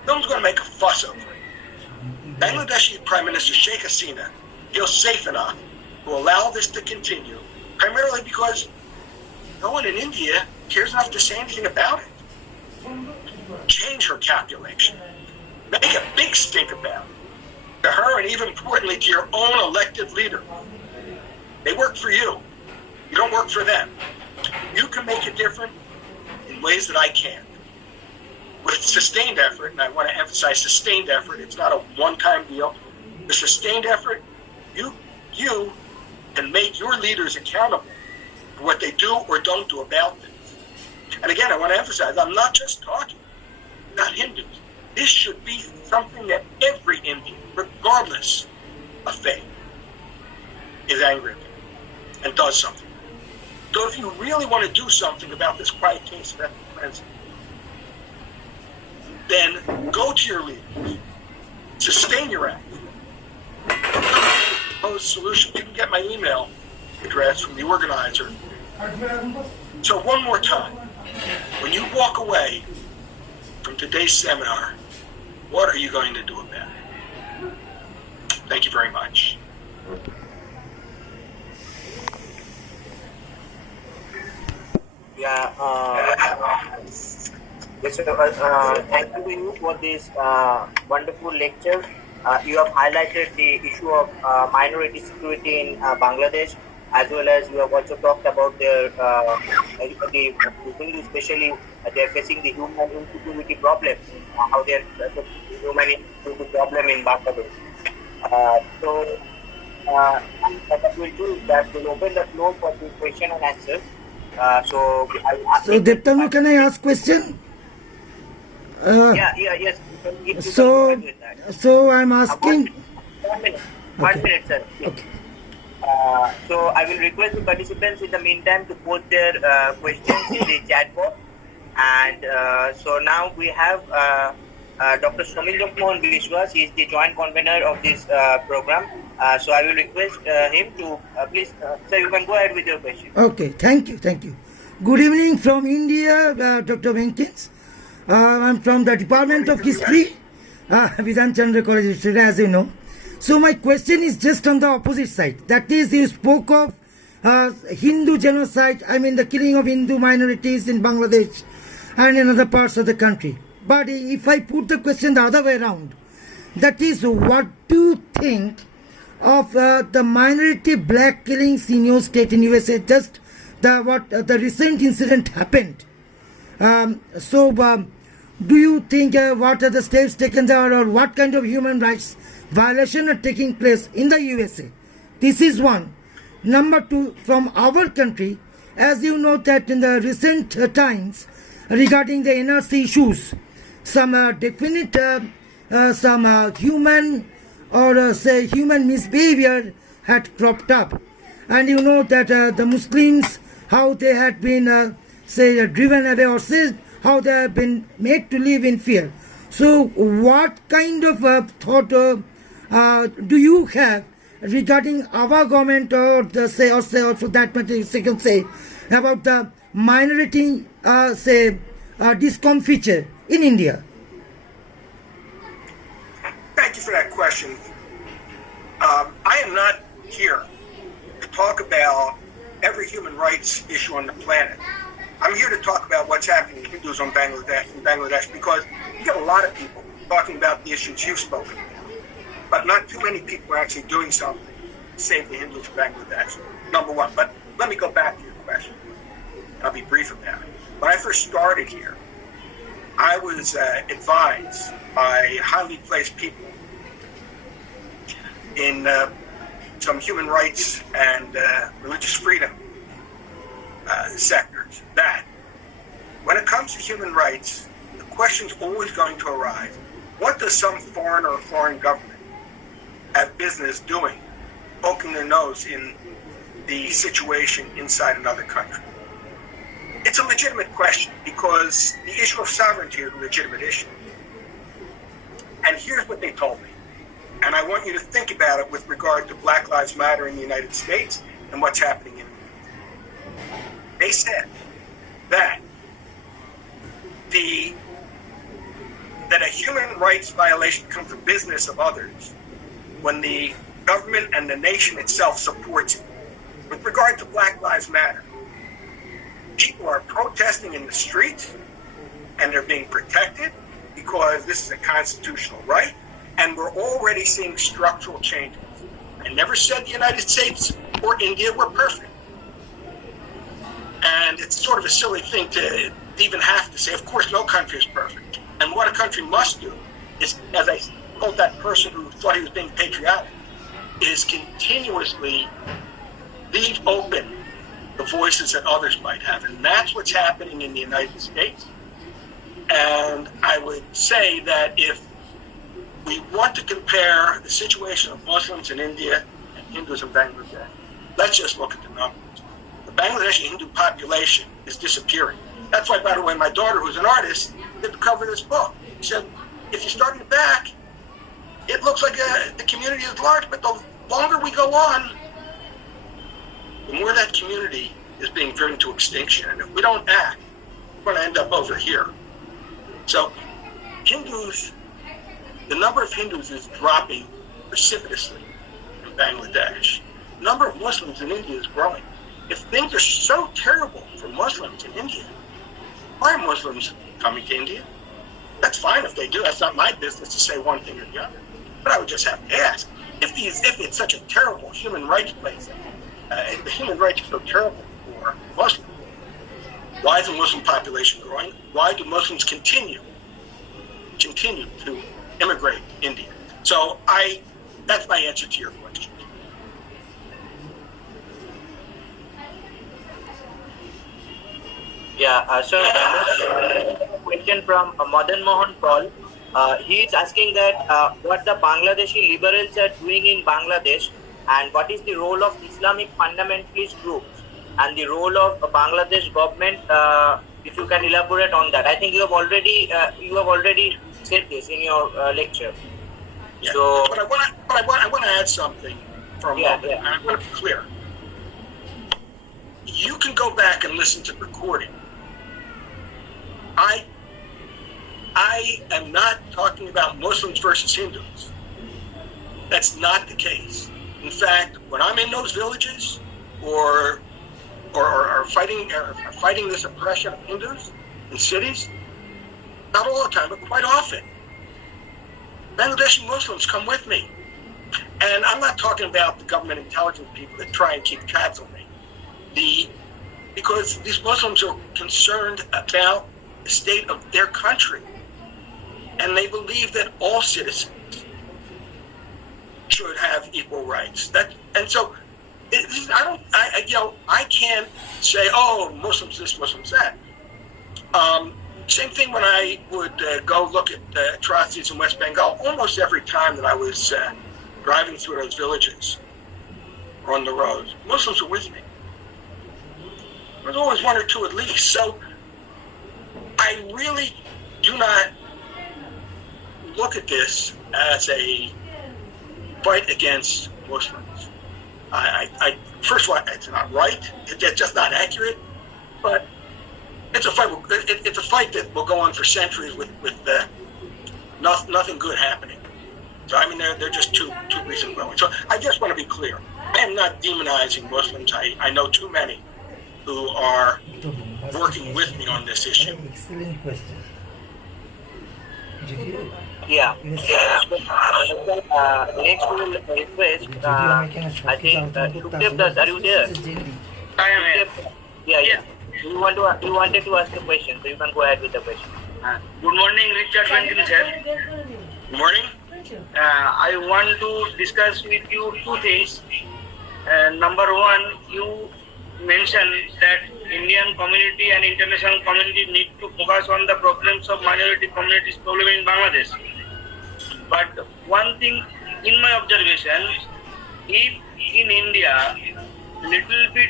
no one's going to make a fuss over it. Bangladeshi Prime Minister Sheikh Hasina feels safe enough to allow this to continue, primarily because no one in India cares enough to say anything about it. Change her calculation. Make a big stink about it. To her, and even importantly, to your own elected leader. They work for you. You don't work for them. You can make a difference in ways that I can't. With sustained effort, and I want to emphasize sustained effort, it's not a one-time deal. The sustained effort, you can make your leaders accountable for what they do or don't do about this. And again, I want to emphasize, I'm not just talking about Hindus. This should be something that every Indian, regardless of faith, is angry at and does something. So if you really want to do something about this quiet case of ethnic cleansing, then go to your leaders, sustain your act, propose solutions. You can get my email address from the organizer. So one more time, when you walk away from today's seminar, what are you going to do about it? Thank you very much. Yeah. Yes, sir. Thank you to you for this wonderful lecture. You have highlighted the issue of minority security in Bangladesh, as well as you have also talked about the Hindus, especially they are facing the human insecurity problem, how they are facing the human insecurity problem in Bangladesh. What we'll do is that we'll open the floor for the question and answers. So, Diptanu, can I ask question? Yes. You can go ahead with that. So I'm asking. 1 minute. Okay. 1 minute, sir. Okay. So I will request the participants in the meantime to post their questions in the chat box. And so now we have Dr. Somiljo Mohan Vishwas. He is the joint convener of this program. So I will request him to please, sir, you can go ahead with your question. Okay. Thank you. Good evening from India, Dr. Venkins. I'm from the Department of History, Bidhan Chandra College, Rishra, as you know. So my question is just on the opposite side. That is, you spoke of Hindu genocide, I mean the killing of Hindu minorities in Bangladesh and in other parts of the country. But if I put the question the other way around, that is, what do you think of the minority black killings in your state in USA? Just the recent incident happened. Do you think what are the steps taken there, or what kind of human rights violation are taking place in the USA? This is one. Number two, from our country, as you know that in the recent times regarding the NRC issues, some definite human or say human misbehavior had cropped up, and you know that the Muslims, how they had been driven away, or say how they have been made to live in fear. So what kind of thought do you have regarding our government, or for that matter you can say about the minority discomfiture in India? Thank you for that question. I am not here to talk about every human rights issue on the planet. I'm here to talk about what's happening to Hindus in Bangladesh, because you get a lot of people talking about the issues you've spoken about, but not too many people are actually doing something to save the Hindus in Bangladesh, number one. But let me go back to your question. I'll be brief about it. When I first started here, I was advised by highly placed people in some human rights and religious freedom sectors that when it comes to human rights, the question's always going to arise: what does some foreign or foreign government have business doing, poking their nose in the situation inside another country? It's a legitimate question, because the issue of sovereignty is a legitimate issue. And here's what they told me, and I want you to think about it with regard to Black Lives Matter in the United States and what's happening in India. They said that that a human rights violation becomes the business of others when the government and the nation itself supports it. With regard to Black Lives Matter, people are protesting in the streets, and they're being protected because this is a constitutional right, and we're already seeing structural changes. I never said the United States or India were perfect. And it's sort of a silly thing to even have to say. Of course, no country is perfect. And what a country must do is, as I told that person who thought he was being patriotic, is continuously leave open the voices that others might have. And that's what's happening in the United States. And I would say that if we want to compare the situation of Muslims in India and Hindus in Bangladesh, let's just look at the numbers. The Bangladeshi Hindu population is disappearing. That's why, by the way, my daughter, who's an artist, did the cover of this book. She said, if you start in the back, it looks like the community is large, but the longer we go on, the more that community is being driven to extinction. And if we don't act, we're going to end up over here. So Hindus, the number of Hindus is dropping precipitously in Bangladesh. The number of Muslims in India is growing. If things are so terrible for Muslims in India, why are Muslims coming to India? That's fine if they do. That's not my business to say one thing or the other. But I would just have to ask, if it's such a terrible human rights place, the human rights are so terrible for Muslims, why is the Muslim population growing? Why do Muslims continue to immigrate to India? So that's my answer to your question. Yeah, so question from Madan Mohan Paul. He is asking that what the Bangladeshi liberals are doing in Bangladesh, and what is the role of Islamic fundamentalist groups and the role of Bangladesh government. If you can elaborate on that, I think you have already said this in your lecture. Yeah. So, but I want to add something for a moment. Yeah. I want to be clear. You can go back and listen to the recording. I am not talking about Muslims versus Hindus. That's not the case. In fact, when I'm in those villages or fighting this oppression of Hindus in cities, not all the time, but quite often, Bangladeshi Muslims come with me. And I'm not talking about the government intelligence people that try and keep tabs on me. Because these Muslims are concerned about the state of their country. And they believe that all citizens should have equal rights. I can't say, oh, Muslims this, Muslims that. Same thing when I would go look at atrocities in West Bengal. Almost every time that I was driving through those villages or on the roads, Muslims were with me. There was always one or two at least. So I really do not look at this as a fight against Muslims. First of all, it's not right. It's just not accurate. But it's a fight. It's a fight that will go on for centuries with nothing good happening. So I mean, they're just too recent growing. So I just want to be clear. I am not demonizing Muslims. I know too many who are working with me on this issue. Excellent question. yeah. Next we will request, I think, Sukhdev Das, are you there? I am here. Yeah. You wanted to ask a question, so you can go ahead with the question. Good morning, Richard Benjamin, sir. Good morning. I want to discuss with you two things. Number one, you mentioned that Indian community and international community need to focus on the problems of minority communities problem in Bangladesh. But one thing in my observation, if in India little bit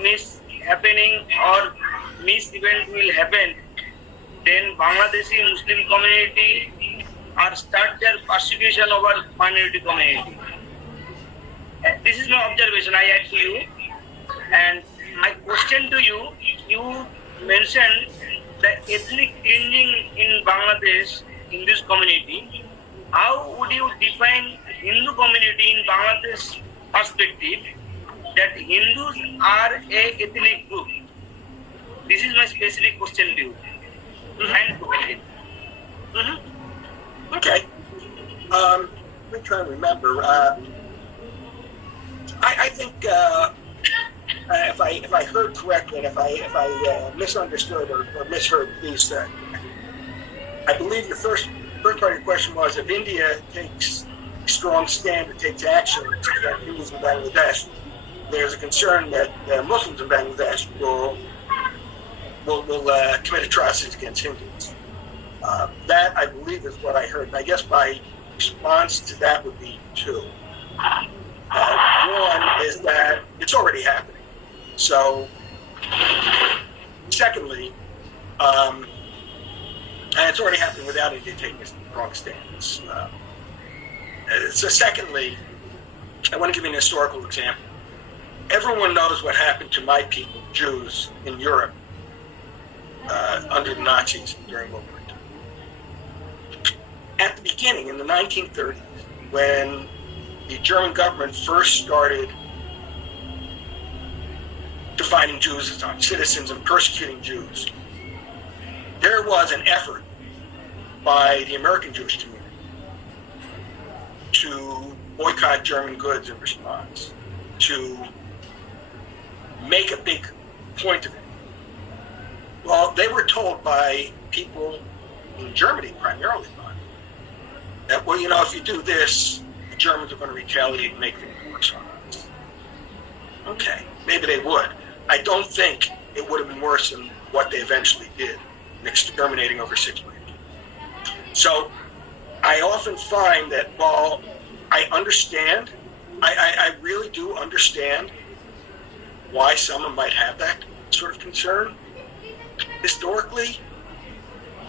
mishappening or mis-event will happen, then Bangladeshi Muslim community are start their persecution over minority community. This is my observation I add to you. And my question to you, you mentioned the ethnic cleansing in Bangladesh, in this community. How would you define Hindu community in Bangladesh perspective that Hindus are a ethnic group? This is my specific question to you. Thank you. Okay. Let me try to remember. I think if I heard correctly, and if I misunderstood or misheard, please. I believe your first part of your question was if India takes a strong stand or takes action to prevent Hindus in Bangladesh, there's a concern that Muslims in Bangladesh will commit atrocities against Hindus. That, I believe, is what I heard. And I guess my response to that would be two. One is that it's already happening. So, secondly, and it's already happening without India taking a strong stance. So, secondly, I want to give you an historical example. Everyone knows what happened to my people, Jews, in Europe under the Nazis during World War II. At the beginning, in the 1930s, when the German government first started defining Jews as non-citizens and persecuting Jews, there was an effort by the American Jewish community to boycott German goods in response, to make a big point of it. Well, they were told by people in Germany, primarily, that, well, you know, if you do this, the Germans are going to retaliate and make things worse on us. Okay, maybe they would. I don't think it would have been worse than what they eventually did in exterminating over 6 million people. So I often find that while I understand, I really do understand why someone might have that sort of concern, historically,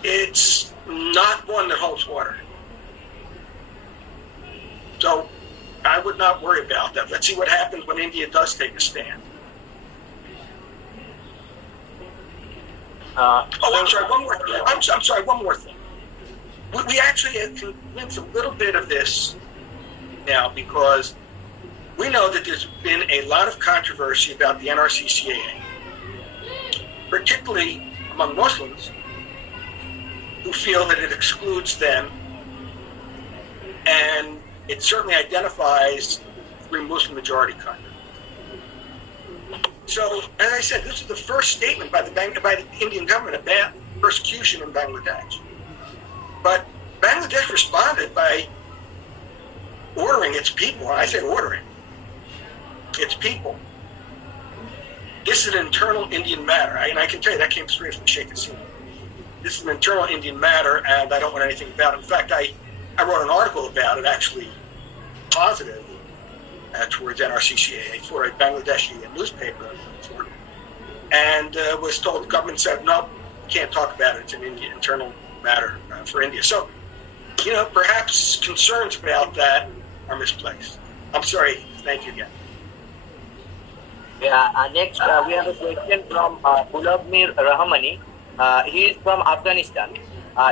it's not one that holds water. So I would not worry about that. Let's see what happens when India does take a stand. I'm sorry, one more thing. I'm sorry, one more thing. We actually can glimpse a little bit of this now, because we know that there's been a lot of controversy about the NRCCAA, particularly among Muslims who feel that it excludes them, and it certainly identifies three Muslim majority countries. So, as I said, this is the first statement by the Indian government about persecution in Bangladesh. But Bangladesh responded by ordering its people, and I say ordering, its people. This is an internal Indian matter, and I can tell you that came straight from Sheikh Hasina. This is an internal Indian matter, and I don't want anything about it. In fact, I wrote an article about it, actually positive, towards NRCCAA for a Bangladeshi newspaper, and was told, the government said, no, you can't talk about it. It's an internal matter for India. So, you know, perhaps concerns about that are misplaced. I'm sorry. Thank you again. Yeah. Next, we have a question from Ulabmir Rahmani. He is from Afghanistan.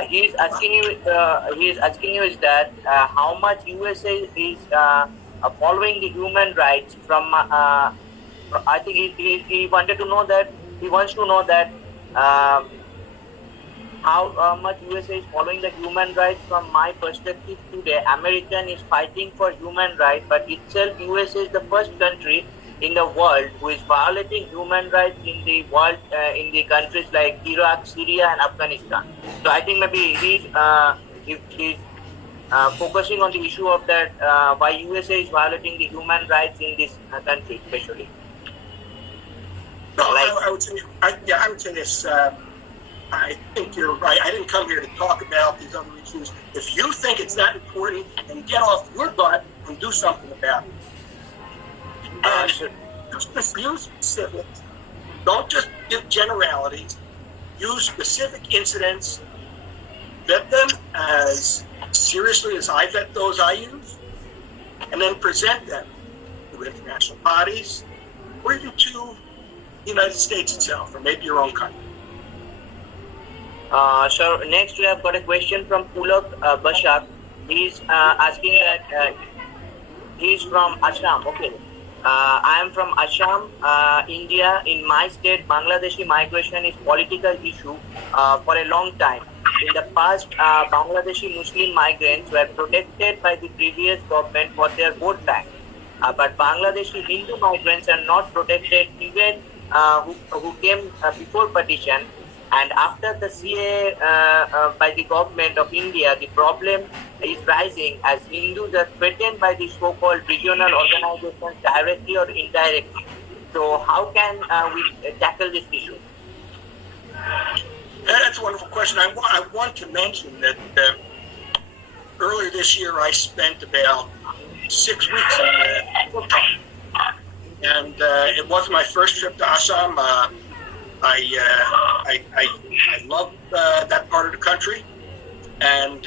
He is asking you is that how much USA is following the human rights from. I think he wanted to know that he wants to know that how much USA is following the human rights. From my perspective today, American is fighting for human rights, but itself USA is the first country in the world who is violating human rights in the world, in the countries like Iraq, Syria, and Afghanistan. So I think maybe he's focusing on the issue of that why USA is violating the human rights in this country, especially. No, I would say this. I think you're right. I didn't come here to talk about these other issues. If you think it's that important, then get off your butt and do something about it. Sure. Use specifics. Don't just give generalities. Use specific incidents. Vet them as seriously as I vet those I use, and then present them to international bodies or even to the United States itself, or maybe your own country. So next we have got a question from Pulak Bashak. He's asking that he's from Assam. Okay. I am from Assam, India. In my state, Bangladeshi migration is political issue for a long time. In the past, Bangladeshi Muslim migrants were protected by the previous government for their vote bank. But Bangladeshi Hindu migrants are not protected, even who came before partition. And after the CA by the government of India, the problem is rising as Hindus are threatened by the so-called regional organizations directly or indirectly. So how can we tackle this issue? That's a wonderful question. I want to mention that earlier this year I spent about 6 weeks in Bidhan. And it wasn't my first trip to Assam. I love that part of the country, and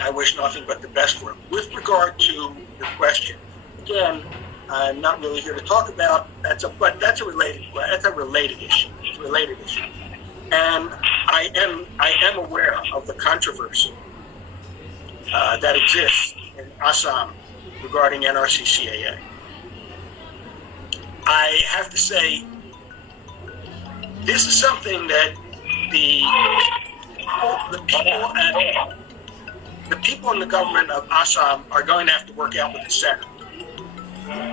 I wish nothing but the best for it. With regard to your question, again, I'm not really here to talk about that's a related issue. It's a related issue, and I am aware of the controversy that exists in Assam regarding NRCCAA. I have to say, this is something that the people in the government of Assam are going to have to work out with the Senate,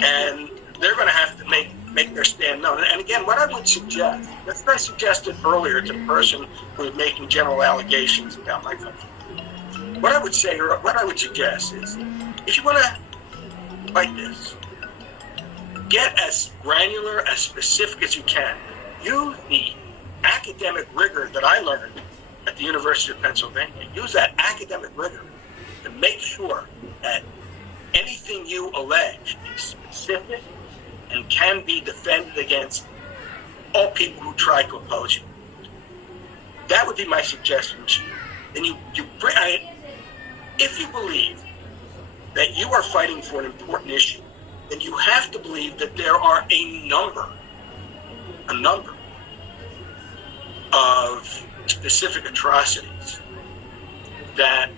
and they're going to have to make their stand known. And again, what I would suggest, that's what I suggested earlier to the person who was making general allegations about my country. What I would say, or what I would suggest is, if you want to fight this, get as granular, as specific as you can. Use the academic rigor that I learned at the University of Pennsylvania. Use that academic rigor to make sure that anything you allege is specific and can be defended against all people who try to oppose you. That would be my suggestion to you. Then if you believe that you are fighting for an important issue, then you have to believe that there are a number of specific atrocities that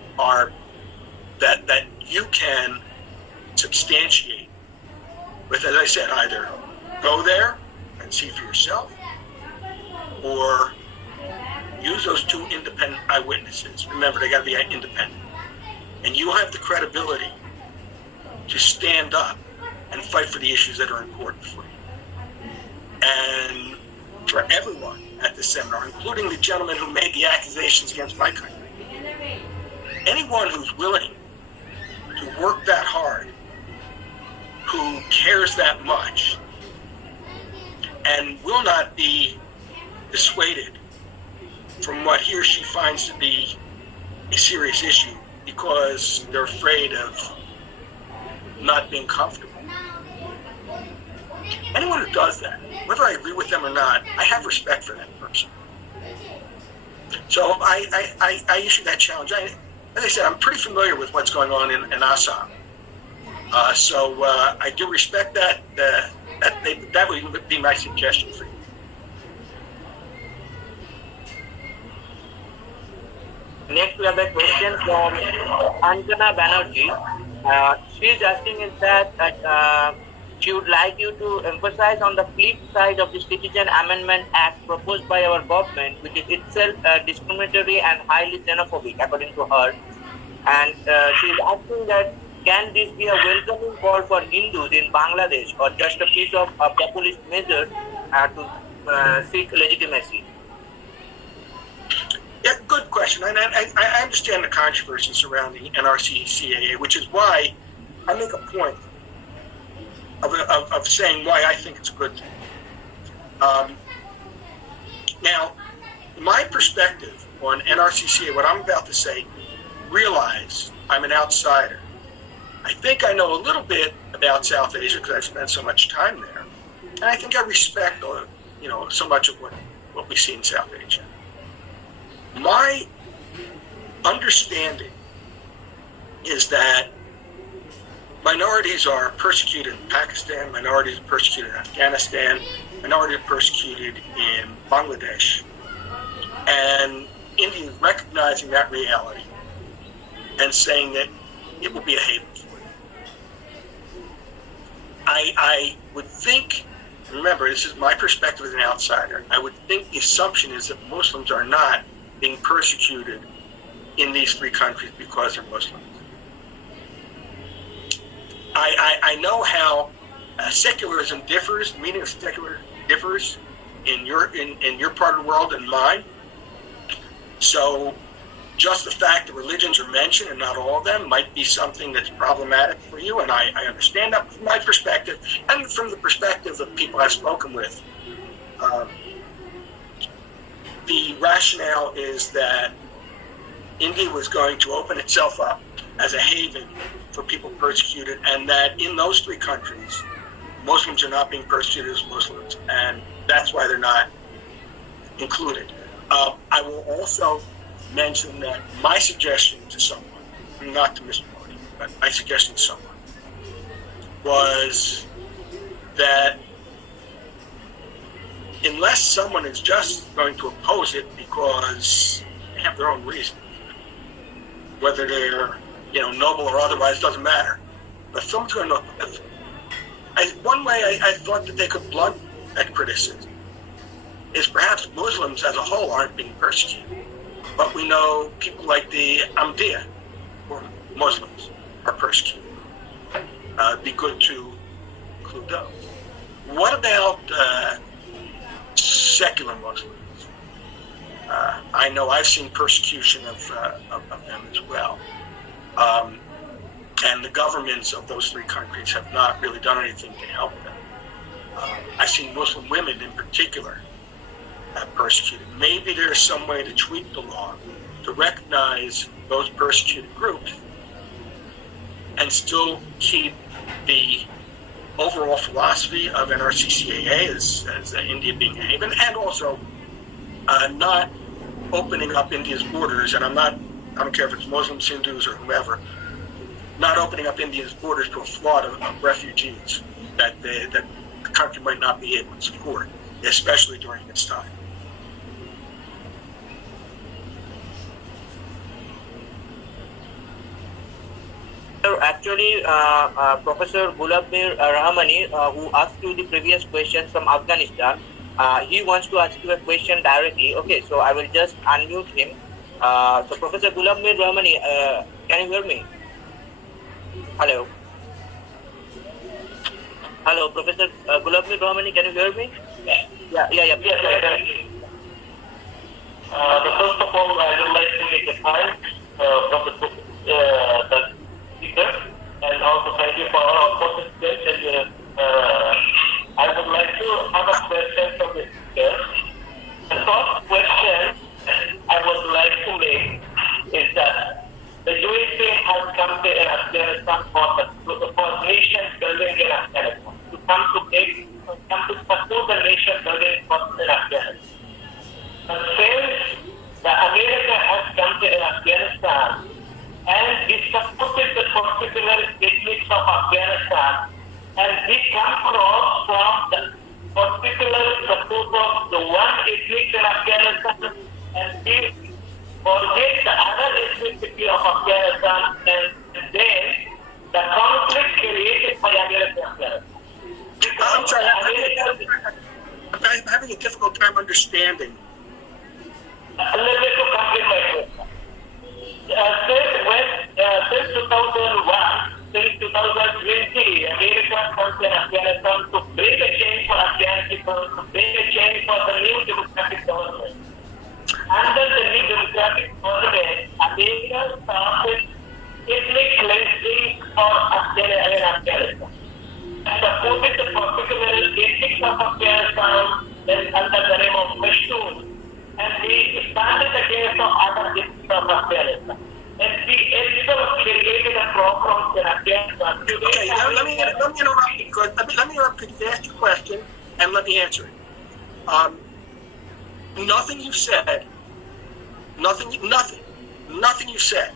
you can substantiate with, as I said, either go there and see for yourself, or use those two independent eyewitnesses. Remember, they got to be independent. And you have the credibility to stand up and fight for the issues that are important for you. And for everyone at the seminar, including the gentleman who made the accusations against my country, anyone who's willing to work that hard, who cares that much, and will not be dissuaded from what he or she finds to be a serious issue because they're afraid of not being comfortable. Anyone who does that, whether I agree with them or not, I have respect for that person. So I issue that challenge. As I said, I'm pretty familiar with what's going on in Assam. So I do respect that. That would be my suggestion for you. Next, we have a question from Anjana Banerjee. She is asking is that she would like you to emphasize on the flip side of the Citizen Amendment Act proposed by our government, which is itself discriminatory and highly xenophobic, according to her. And she is asking that, can this be a welcoming call for Hindus in Bangladesh, or just a piece of a populist measure to seek legitimacy? Yeah, good question. And I understand the controversy surrounding NRCCAA, which is why I make a point of saying why I think it's a good thing. Now, my perspective on NRCCAA, what I'm about to say, realize I'm an outsider. I think I know a little bit about South Asia because I've spent so much time there. And I think I respect so much of what we see in South Asia. My understanding is that minorities are persecuted in Pakistan, minorities are persecuted in Afghanistan, minorities are persecuted in Bangladesh. And India is recognizing that reality and saying that it will be a haven for them. I would think, remember, this is my perspective as an outsider, I would think the assumption is that Muslims are not being persecuted in these three countries because they're Muslims. I know how secularism differs, the meaning of secular differs in your part of the world and mine. So just the fact that religions are mentioned and not all of them might be something that's problematic for you, and I understand that from my perspective and from the perspective of people I've spoken with. The rationale is that India was going to open itself up as a haven for people persecuted, and that in those three countries, Muslims are not being persecuted as Muslims, and that's why they're not included. I will also mention that my suggestion to someone, not to Mr. Modi, but my suggestion to someone, was that unless someone is just going to oppose it because they have their own reasons, whether they're noble or otherwise, doesn't matter. but someone's going to know. One way I thought that they could blunt that criticism is perhaps Muslims as a whole aren't being persecuted. But we know people like the Ahmadiyya, or Muslims, are persecuted. It'd be good to include those. What about secular Muslims? I know I've seen persecution of them as well. And the governments of those three countries have not really done anything to help them. I've seen Muslim women in particular persecuted. Maybe there's some way to tweak the law to recognize those persecuted groups and still keep the overall philosophy of NRCCAA as India being a haven, and also not opening up India's borders. And I don't care if it's Muslims, Hindus, or whoever, not opening up India's borders to a flood of refugees that the country might not be able to support, especially during this time. Actually, Professor Gulabir Rahmani, who asked you the previous question from Afghanistan, he wants to ask you a question directly. Okay, so I will just unmute him. So Professor Gulabir Rahmani, can you hear me? Hello. Hello, Professor Gulabir Rahmani, can you hear me? Yeah. Please. First of all, I would like to make a thanks from the speaker, and also thank you for our participants. And I would like to have a question from the speaker. The first question I would like to make is that the USA has come to Afghanistan for nation building in Afghanistan, to support the nation building in Afghanistan. But since the America has come to Afghanistan and we supported the particular ethnics of Afghanistan, and we come across from the particular support of the one ethnic in Afghanistan, and we forget the other ethnicity of Afghanistan, and then the conflict created by America. I'm sorry, I'm having a difficult time understanding. Let me complete my question. Since 2001, since 2020, America comes in Afghanistan to bring a change for Afghanistan, to bring a change for the new democratic government. Under the new democratic government, America started ethnic cleansing for Afghanistan. Supported the particular ethnics of Afghanistan under the name of Pashtun, and we standed against the other ethnics of Afghanistan. And we created a problem in Afghanistan. Okay, let me interrupt you. Let me interrupt you. Ask your question and let me answer it. Nothing you said, nothing you said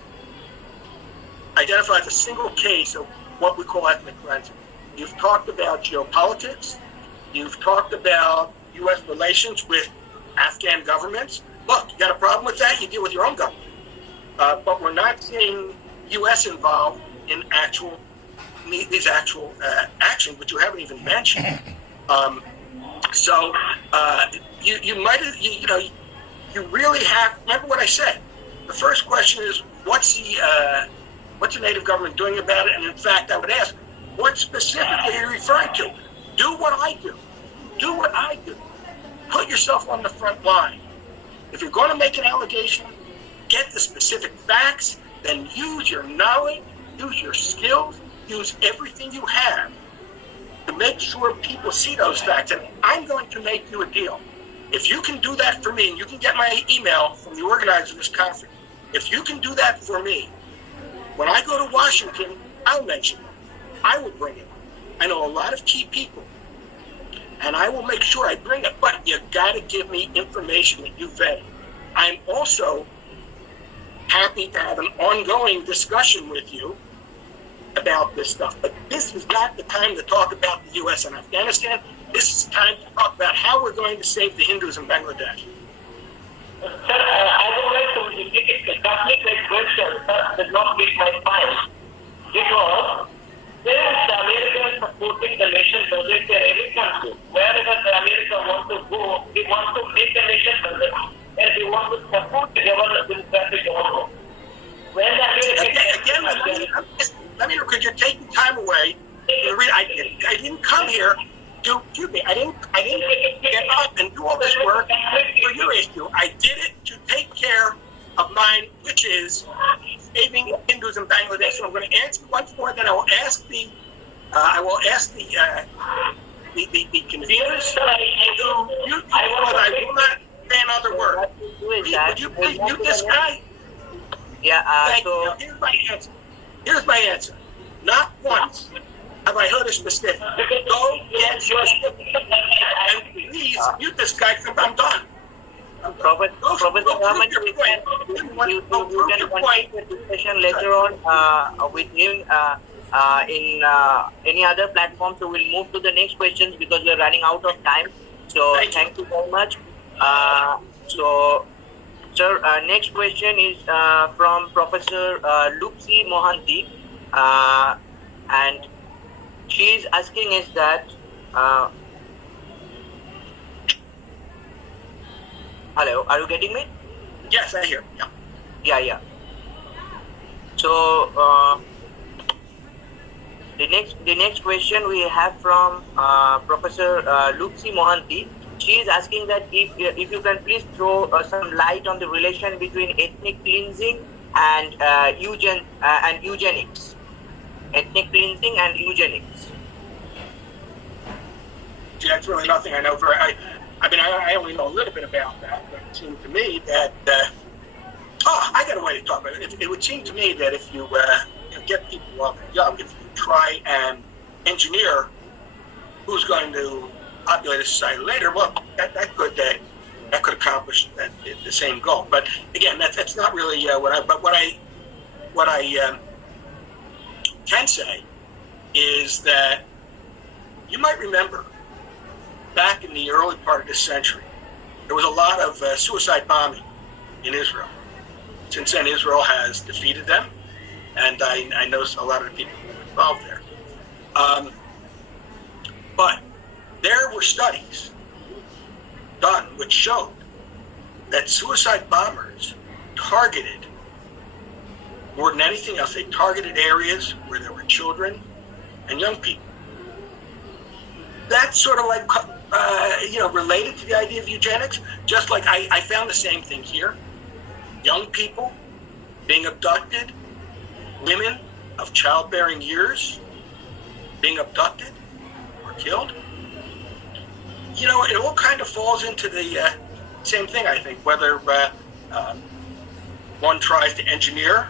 identifies a single case of what we call ethnic cleansing. You've talked about geopolitics. You've talked about U.S. relations with Afghan governments. Look, you got a problem with that, you deal with your own government. But we're not seeing U.S. involved in these actual actions, which you haven't even mentioned. So you might have, you really have. Remember what I said. The first question is, what's the native government doing about it? And in fact, I would ask, what specifically are you referring to? Do what I do. Do what I do. Put yourself on the front line. If you're going to make an allegation, get the specific facts, then use your knowledge, use your skills, use everything you have to make sure people see those facts. And I'm going to make you a deal. If you can do that for me, and you can get my email from the organizer of this conference, if you can do that for me, when I go to Washington, I'll mention it. I will bring it. I know a lot of key people, and I will make sure I bring it, but you got to give me information that you vetted. I'm also happy to have an ongoing discussion with you about this stuff, but this is not the time to talk about the U.S. and Afghanistan. This is time to talk about how we're going to save the Hindus in Bangladesh. Sir, I would like to complete my question. Sir, did not make my point, because this I didn't come here to, excuse me, I didn't get up and do all this work for your issue. I did it to take care of mine, which is saving Hindus in Bangladesh. So I'm going to answer once more, then I will ask the conveners to mute, but I will not say another word. Would you please mute this guy? Yeah, Thank you. Now, here's my answer. Not once have I heard a specific. Go get your specific. And please mute this guy because I'm done. Professor Rahman, you can continue the discussion later on with him in any other platform. So we'll move to the next questions because we're running out of time. So thank you very much. So, sir, next question is from Professor Lupsi Mohanty, and she is asking is that hello, are you getting me? Yes, I hear. Yeah. So the next question we have from Professor Lupsi Mohanty. She is asking that if you can please throw some light on the relation between ethnic cleansing and eugenics. Ethnic cleansing and eugenics. Yeah, it's really nothing I know. I only know a little bit about that, but it seemed to me that I got a way to talk about it. It would seem to me that if you get people while they're young, if you try and engineer who's going to populate a society later, well, that could accomplish the same goal. But again, that's not really what I can say is that you might remember back in the early part of this century, there was a lot of suicide bombing in Israel. Since then, Israel has defeated them, and I know a lot of the people involved there. But there were studies done which showed that suicide bombers targeted, more than anything else, they targeted areas where there were children and young people. That's sort of like, related to the idea of eugenics, just like I found the same thing here. Young people being abducted, women of childbearing years being abducted or killed. It all kind of falls into the same thing, I think, whether one tries to engineer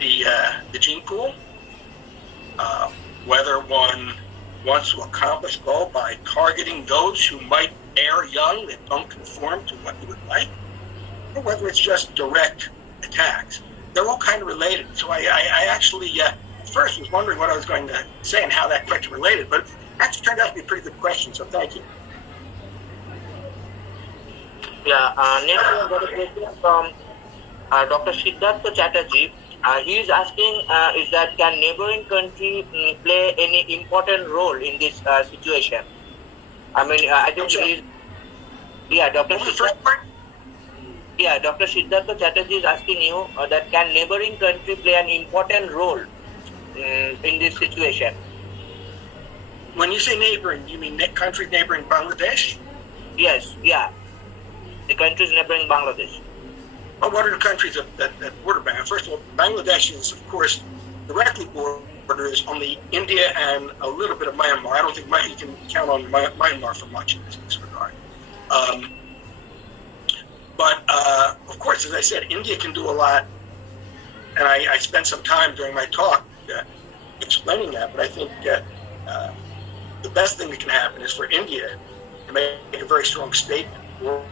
the gene pool, whether one wants to accomplish goal by targeting those who might err young that don't conform to what you would like, or whether it's just direct attacks. They're all kind of related. So I actually first was wondering what I was going to say and how that question related, but it actually turned out to be a pretty good question, so thank you. Yeah, next we got a question from Dr. Siddhartha Chatterjee. He is asking is that can neighboring country play any important role in this situation? I mean, I think he is, Dr. Siddhartha Chatterjee is asking you that can neighboring country play an important role in this situation? When you say neighboring, you mean country neighboring Bangladesh? Yes, yeah. The countries neighboring Bangladesh. Well, what are the countries that border Bangladesh? First of all, Bangladesh is, of course, directly borders only India and a little bit of Myanmar. I don't think you can count on Myanmar for much in this regard. But, of course, as I said, India can do a lot. And I spent some time during my talk explaining that. But I think the best thing that can happen is for India to make a very strong statement,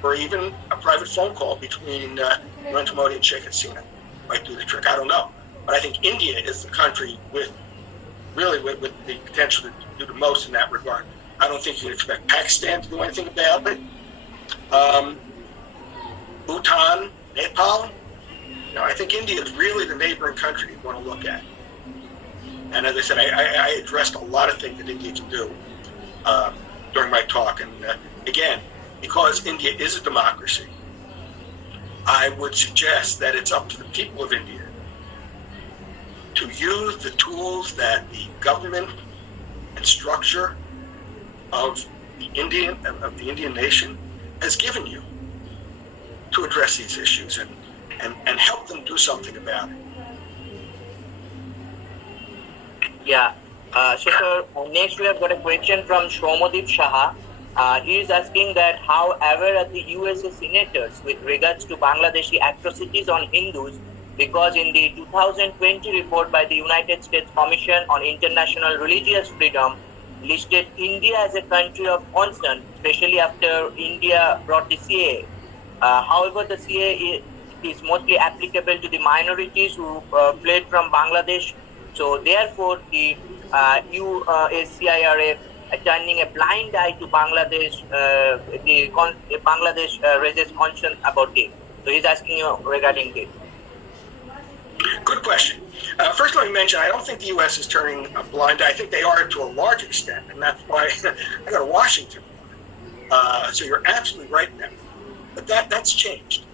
or even a private phone call between Narendra Modi and Sheikh Hasina might do the trick. I don't know. But I think India is the country with the potential to do the most in that regard. I don't think you can expect Pakistan to do anything about it. Bhutan, Nepal. I think India is really the neighboring country you want to look at. And as I said, I addressed a lot of things that India can do during my talk. And again, because India is a democracy, I would suggest that it's up to the people of India to use the tools that the government and and structure of the Indian nation has given you to address these issues and help them do something about it. Yeah. So, sir, next we have got a question from Shomadip Shaha. He is asking that how aware are the USA senators with regards to Bangladeshi atrocities on Hindus, because in the 2020 report by the United States Commission on International Religious Freedom listed India as a country of concern, especially after India brought the CAA. However, the CAA is mostly applicable to the minorities who fled from Bangladesh. So, therefore, the USCIRF turning a blind eye to Bangladesh, Bangladesh raises concern about it. So, he's asking you regarding it. Good question. First, let me mention, I don't think the U.S. is turning a blind eye. I think they are to a large extent, and that's why I go to Washington. So you're absolutely right in that. But that's changed.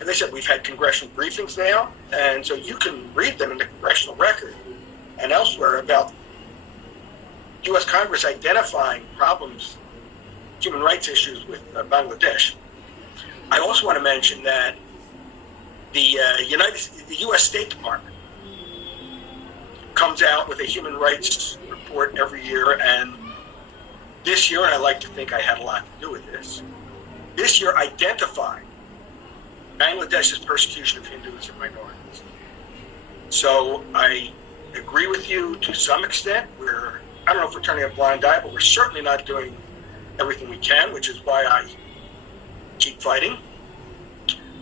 As I said, we've had congressional briefings now, and so you can read them in the congressional record and elsewhere about U.S. Congress identifying problems, human rights issues with Bangladesh. I also want to mention that the U.S. State Department comes out with a human rights report every year, and this year, and I like to think I had a lot to do with this year identified Bangladesh's persecution of Hindus and minorities. So I agree with you to some extent. I don't know if we're turning a blind eye, but we're certainly not doing everything we can, which is why I keep fighting.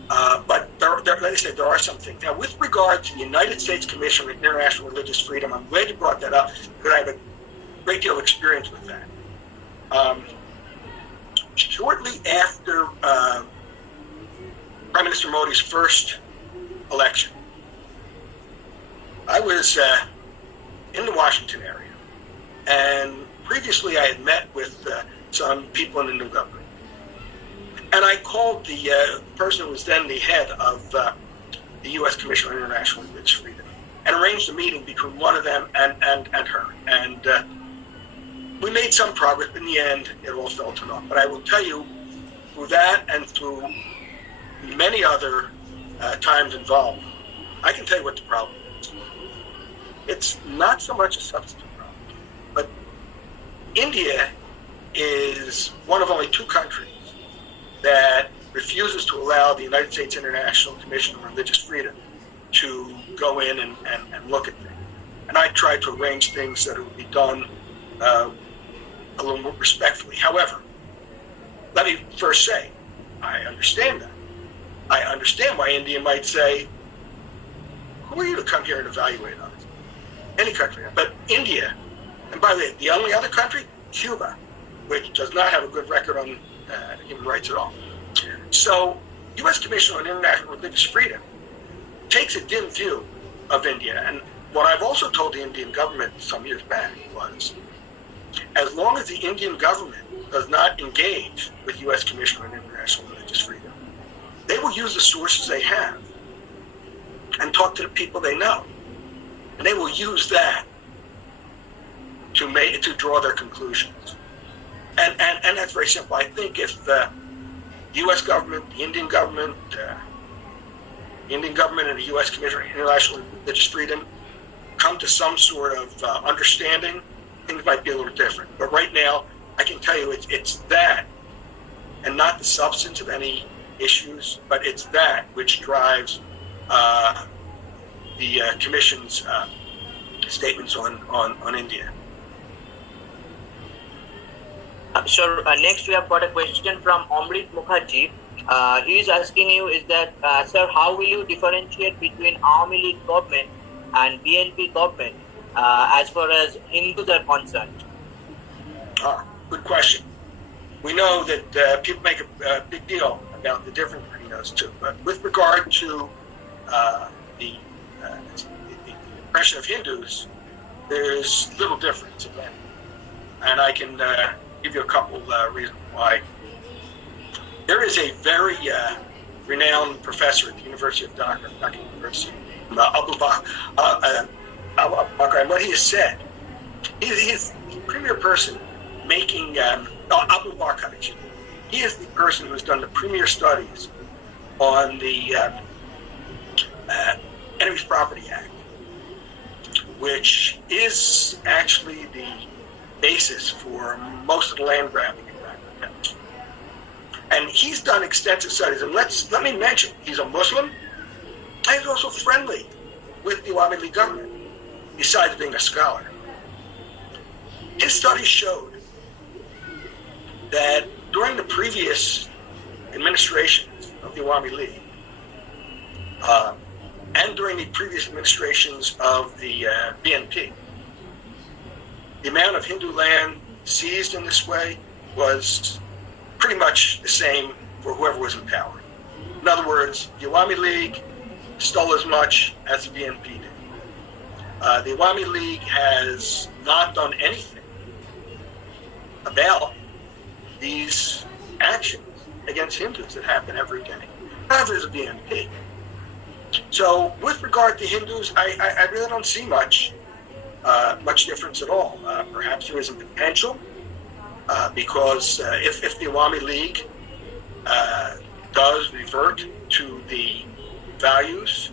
But like I said, there are some things. Now, with regard to the United States Commission on International Religious Freedom, I'm glad you brought that up because I have a great deal of experience with that. Shortly after Prime Minister Modi's first election, I was in the Washington area, and previously I had met with some people in the new government. And I called the person who was then the head of the U.S. Commission on International Religious Freedom and arranged a meeting between one of them and her. And we made some progress, but in the end, it all fell to naught. But I will tell you, through that and through many other times involved, I can tell you what the problem is. It's not so much a substantive problem, but India is one of only two countries that refuses to allow the United States International Commission on Religious Freedom to go in and look at things. And I tried to arrange things that it would be done a little more respectfully. However, let me first say, I understand that. I understand why India might say, who are you to come here and evaluate us? Any country. But India, and by the way, the only other country, Cuba, which does not have a good record on human rights at all. So, U.S. Commission on International Religious Freedom takes a dim view of India. And what I've also told the Indian government some years back was, as long as the Indian government does not engage with U.S. Commission on International Religious Freedom, they will use the sources they have and talk to the people they know. And they will use that to draw their conclusions. And that's very simple. I think if the U.S. government, the Indian government and the U.S. Commission on International Religious Freedom come to some sort of understanding, things might be a little different. But right now, I can tell you it's that, and not the substance of any issues, but it's that which drives the Commission's statements on India. Sure. Next, we have got a question from Amrit Mukherjee. He is asking you is that, sir, how will you differentiate between Awami League government and BNP government as far as Hindus are concerned? Good question. We know that people make a big deal about the difference between those two, but with regard to the oppression of Hindus, there's little difference again, and I can give you a couple reasons why. There is a very renowned professor at the University of Dhaka, University, Abu Bakr, and what he has said He is the premier person making, Abu Bakr, excuse me. He is the person who has done the premier studies on the Enemies Property Act, which is actually the basis for most of the land grabbing in Bangladesh. And he's done extensive studies. And let me mention, he's a Muslim, and he's also friendly with the Awami League government, besides being a scholar. His studies showed that during the previous administrations of the Awami League, and during the previous administrations of the BNP, the amount of Hindu land seized in this way was pretty much the same for whoever was in power. In other words, the Awami League stole as much as the BNP did. The Awami League has not done anything about these actions against Hindus that happen every day. Neither is the BNP. So, with regard to Hindus, I really don't see much difference at all. Perhaps there is a potential because if the Awami League does revert to the values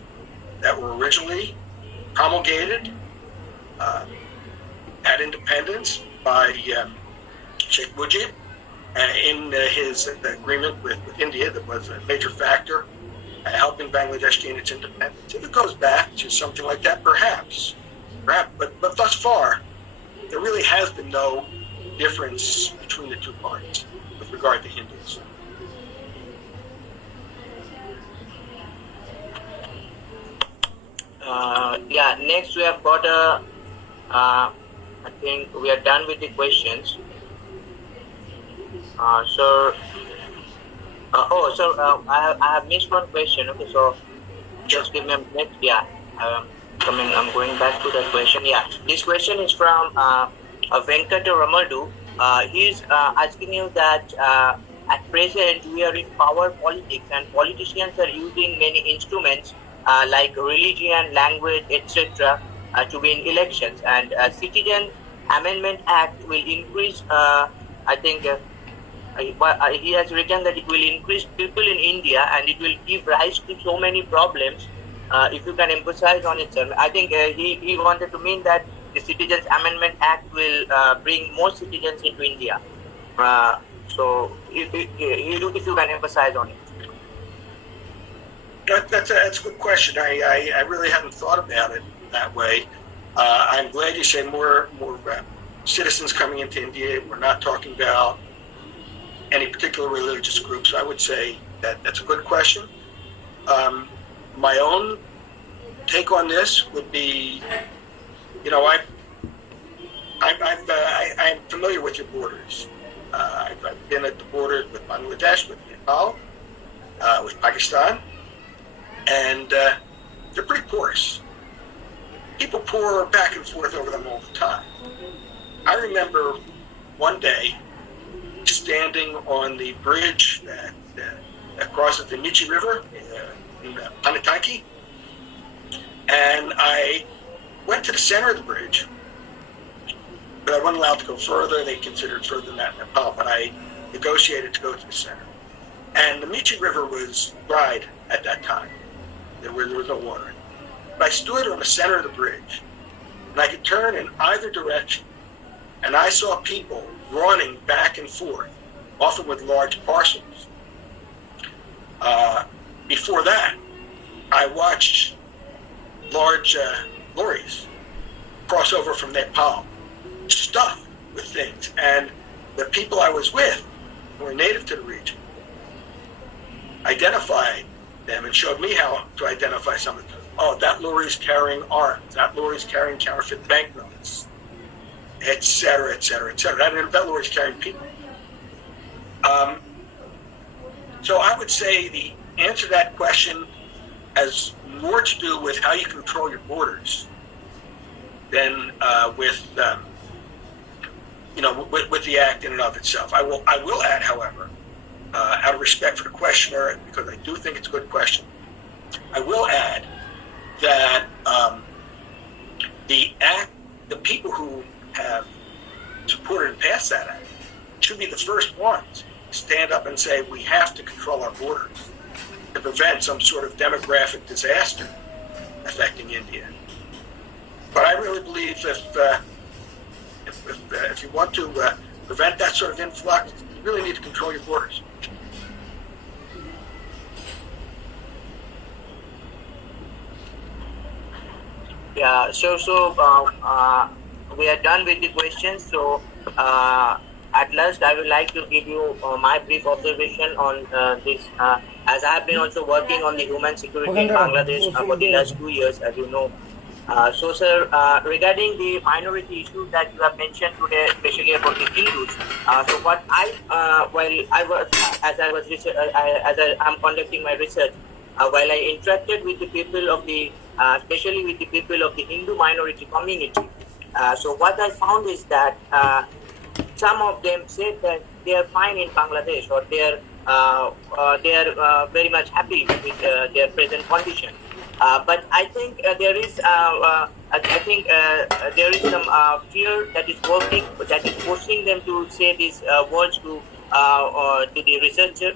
that were originally promulgated at independence by Sheikh Mujib in his agreement with India, that was a major factor helping Bangladesh gain its independence. If it goes back to something like that, perhaps. But thus far, there really has been no difference between the two parties with regard to Hindus. Next we have got I think we are done with the questions. Sir, I have missed one question. Okay, so just give me a minute. I'm going back to that question. Yeah, this question is from Venkata Ramaldu. He's asking you that at present we are in power politics and politicians are using many instruments like religion, language, etc. To win elections, and Citizen Amendment Act will increase. I think he has written that it will increase people in India and it will give rise to so many problems. If you can emphasize on it, sir. I think he wanted to mean that the Citizens Amendment Act will bring more citizens into India. So if you can emphasize on it. That's a good question. I really haven't thought about it that way. I'm glad you say more citizens coming into India. We're not talking about any particular religious group, so I would say that's a good question. My own take on this would be, I'm familiar with your borders. I've been at the border with Bangladesh, with Nepal, with Pakistan, and they're pretty porous. People pour back and forth over them all the time. I remember one day standing on the bridge that crosses the Michi River in Panatanki, and I went to the center of the bridge, but I wasn't allowed to go further. They considered further than that in Nepal, but I negotiated to go to the center. And the Michi River was dried at that time. There was no water. But I stood on the center of the bridge, and I could turn in either direction, and I saw people running back and forth, often with large parcels. Before that, I watched large lorries cross over from Nepal, stuffed with things, and the people I was with, who were native to the region, identified them and showed me how to identify some of them. Oh, that lorry is carrying arms. That lorry is carrying counterfeit banknotes, etc., etc., etc. That lorry is carrying people. So I would say the answer to that question has more to do with how you control your borders than with the act in and of itself. I will add, however, out of respect for the questioner, because I do think it's a good question, I will add that the people who have supported and passed that act should be the first ones to stand up and say we have to control our borders to prevent some sort of demographic disaster affecting India. But I really believe if you want to prevent that sort of influx, you really need to control your borders. Yeah, so we are done with the questions. So at last, I would like to give you my brief observation on this. As I have been also working on the human security in Bangladesh for the last 2 years, as you know. So, sir, regarding the minority issues that you have mentioned today, especially about the Hindus. So, what I'm conducting my research, while I interacted with the people of the, especially with the people of the Hindu minority community. So, what I found is that some of them said that they are fine in Bangladesh, or they are very much happy with their present condition. But I think there is some fear that is working, that is forcing them to say these words to the researcher.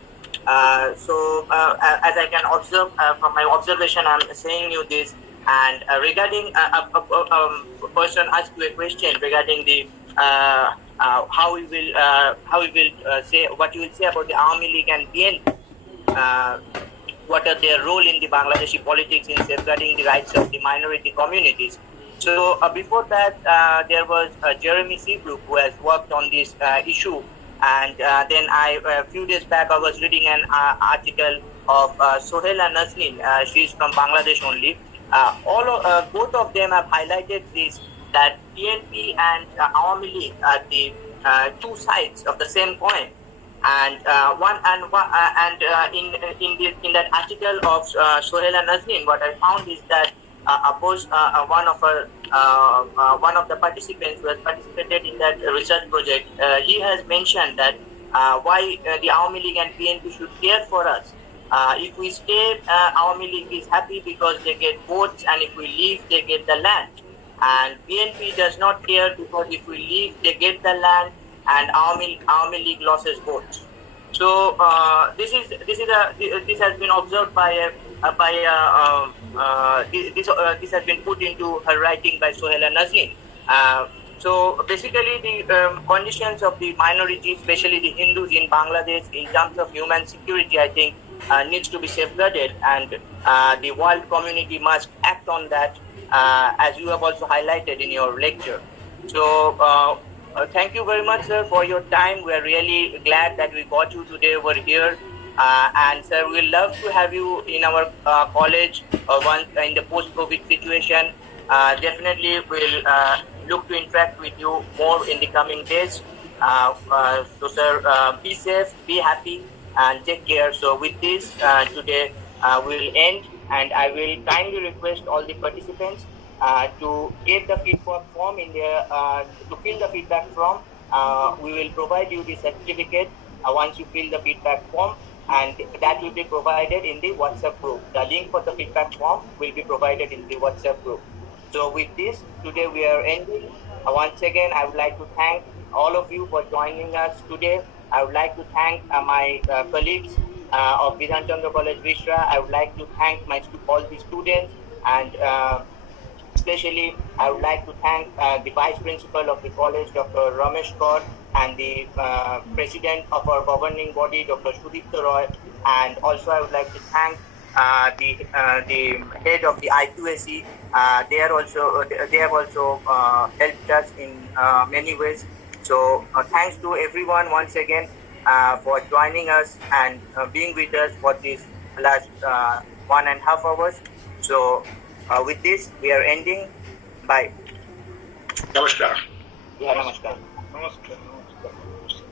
So as I can observe from my observation, I'm saying you this. And regarding a person asked you a question regarding the how we will say what you will say about the Awami League and BNP. What are their role in the Bangladeshi politics in safeguarding the rights of the minority communities? So before that, there was Jeremy Seabrook who has worked on this issue, and then a few days back I was reading an article of Sohela Nazneen. She's from Bangladesh only. Both of them have highlighted this, that PNP and Awami League are the two sides of the same coin. And in that article of Sohela Nazneen, what I found is that one of the participants who has participated in that research project, he has mentioned that why the Awami League and PNP should care for us. If we stay, Awami League is happy because they get votes, and if we leave, they get the land. And PNP does not care because if we leave, they get the land, and Awami League loses votes. So this has been observed this has been put into her writing by Sohela Nazneen. So basically, the conditions of the minorities, especially the Hindus in Bangladesh, in terms of human security, I think needs to be safeguarded, and the world community must act on that, as you have also highlighted in your lecture. So. Thank you very much, sir, for your time. We are really glad that we got you today over here. And, sir, we'd love to have you in our college once in the post-COVID situation. Definitely, we'll look to interact with you more in the coming days. So, sir, be safe, be happy, and take care. So, with this, today we'll end, and I will kindly request all the participants to get the feedback form in their to fill the feedback form. We will provide you the certificate once you fill the feedback form, and that will be provided in the WhatsApp group. The link for the feedback form will be provided in the WhatsApp group. So with this, today we are ending. Once again, I would like to thank all of you for joining us today. I would like to thank my colleagues of Bidhan College Rishra. I would like to thank all the students, and especially, I would like to thank the Vice Principal of the college, Dr. Ramesh Kaur, and the President of our governing body, Dr. Sudipta Roy, and also I would like to thank the head of the IQAC. They have also helped us in many ways. So thanks to everyone once again for joining us and being with us for this last 1.5 hours. So. With this, we are ending. Bye. Namaskar. Yeah, namaskar. Namaskar.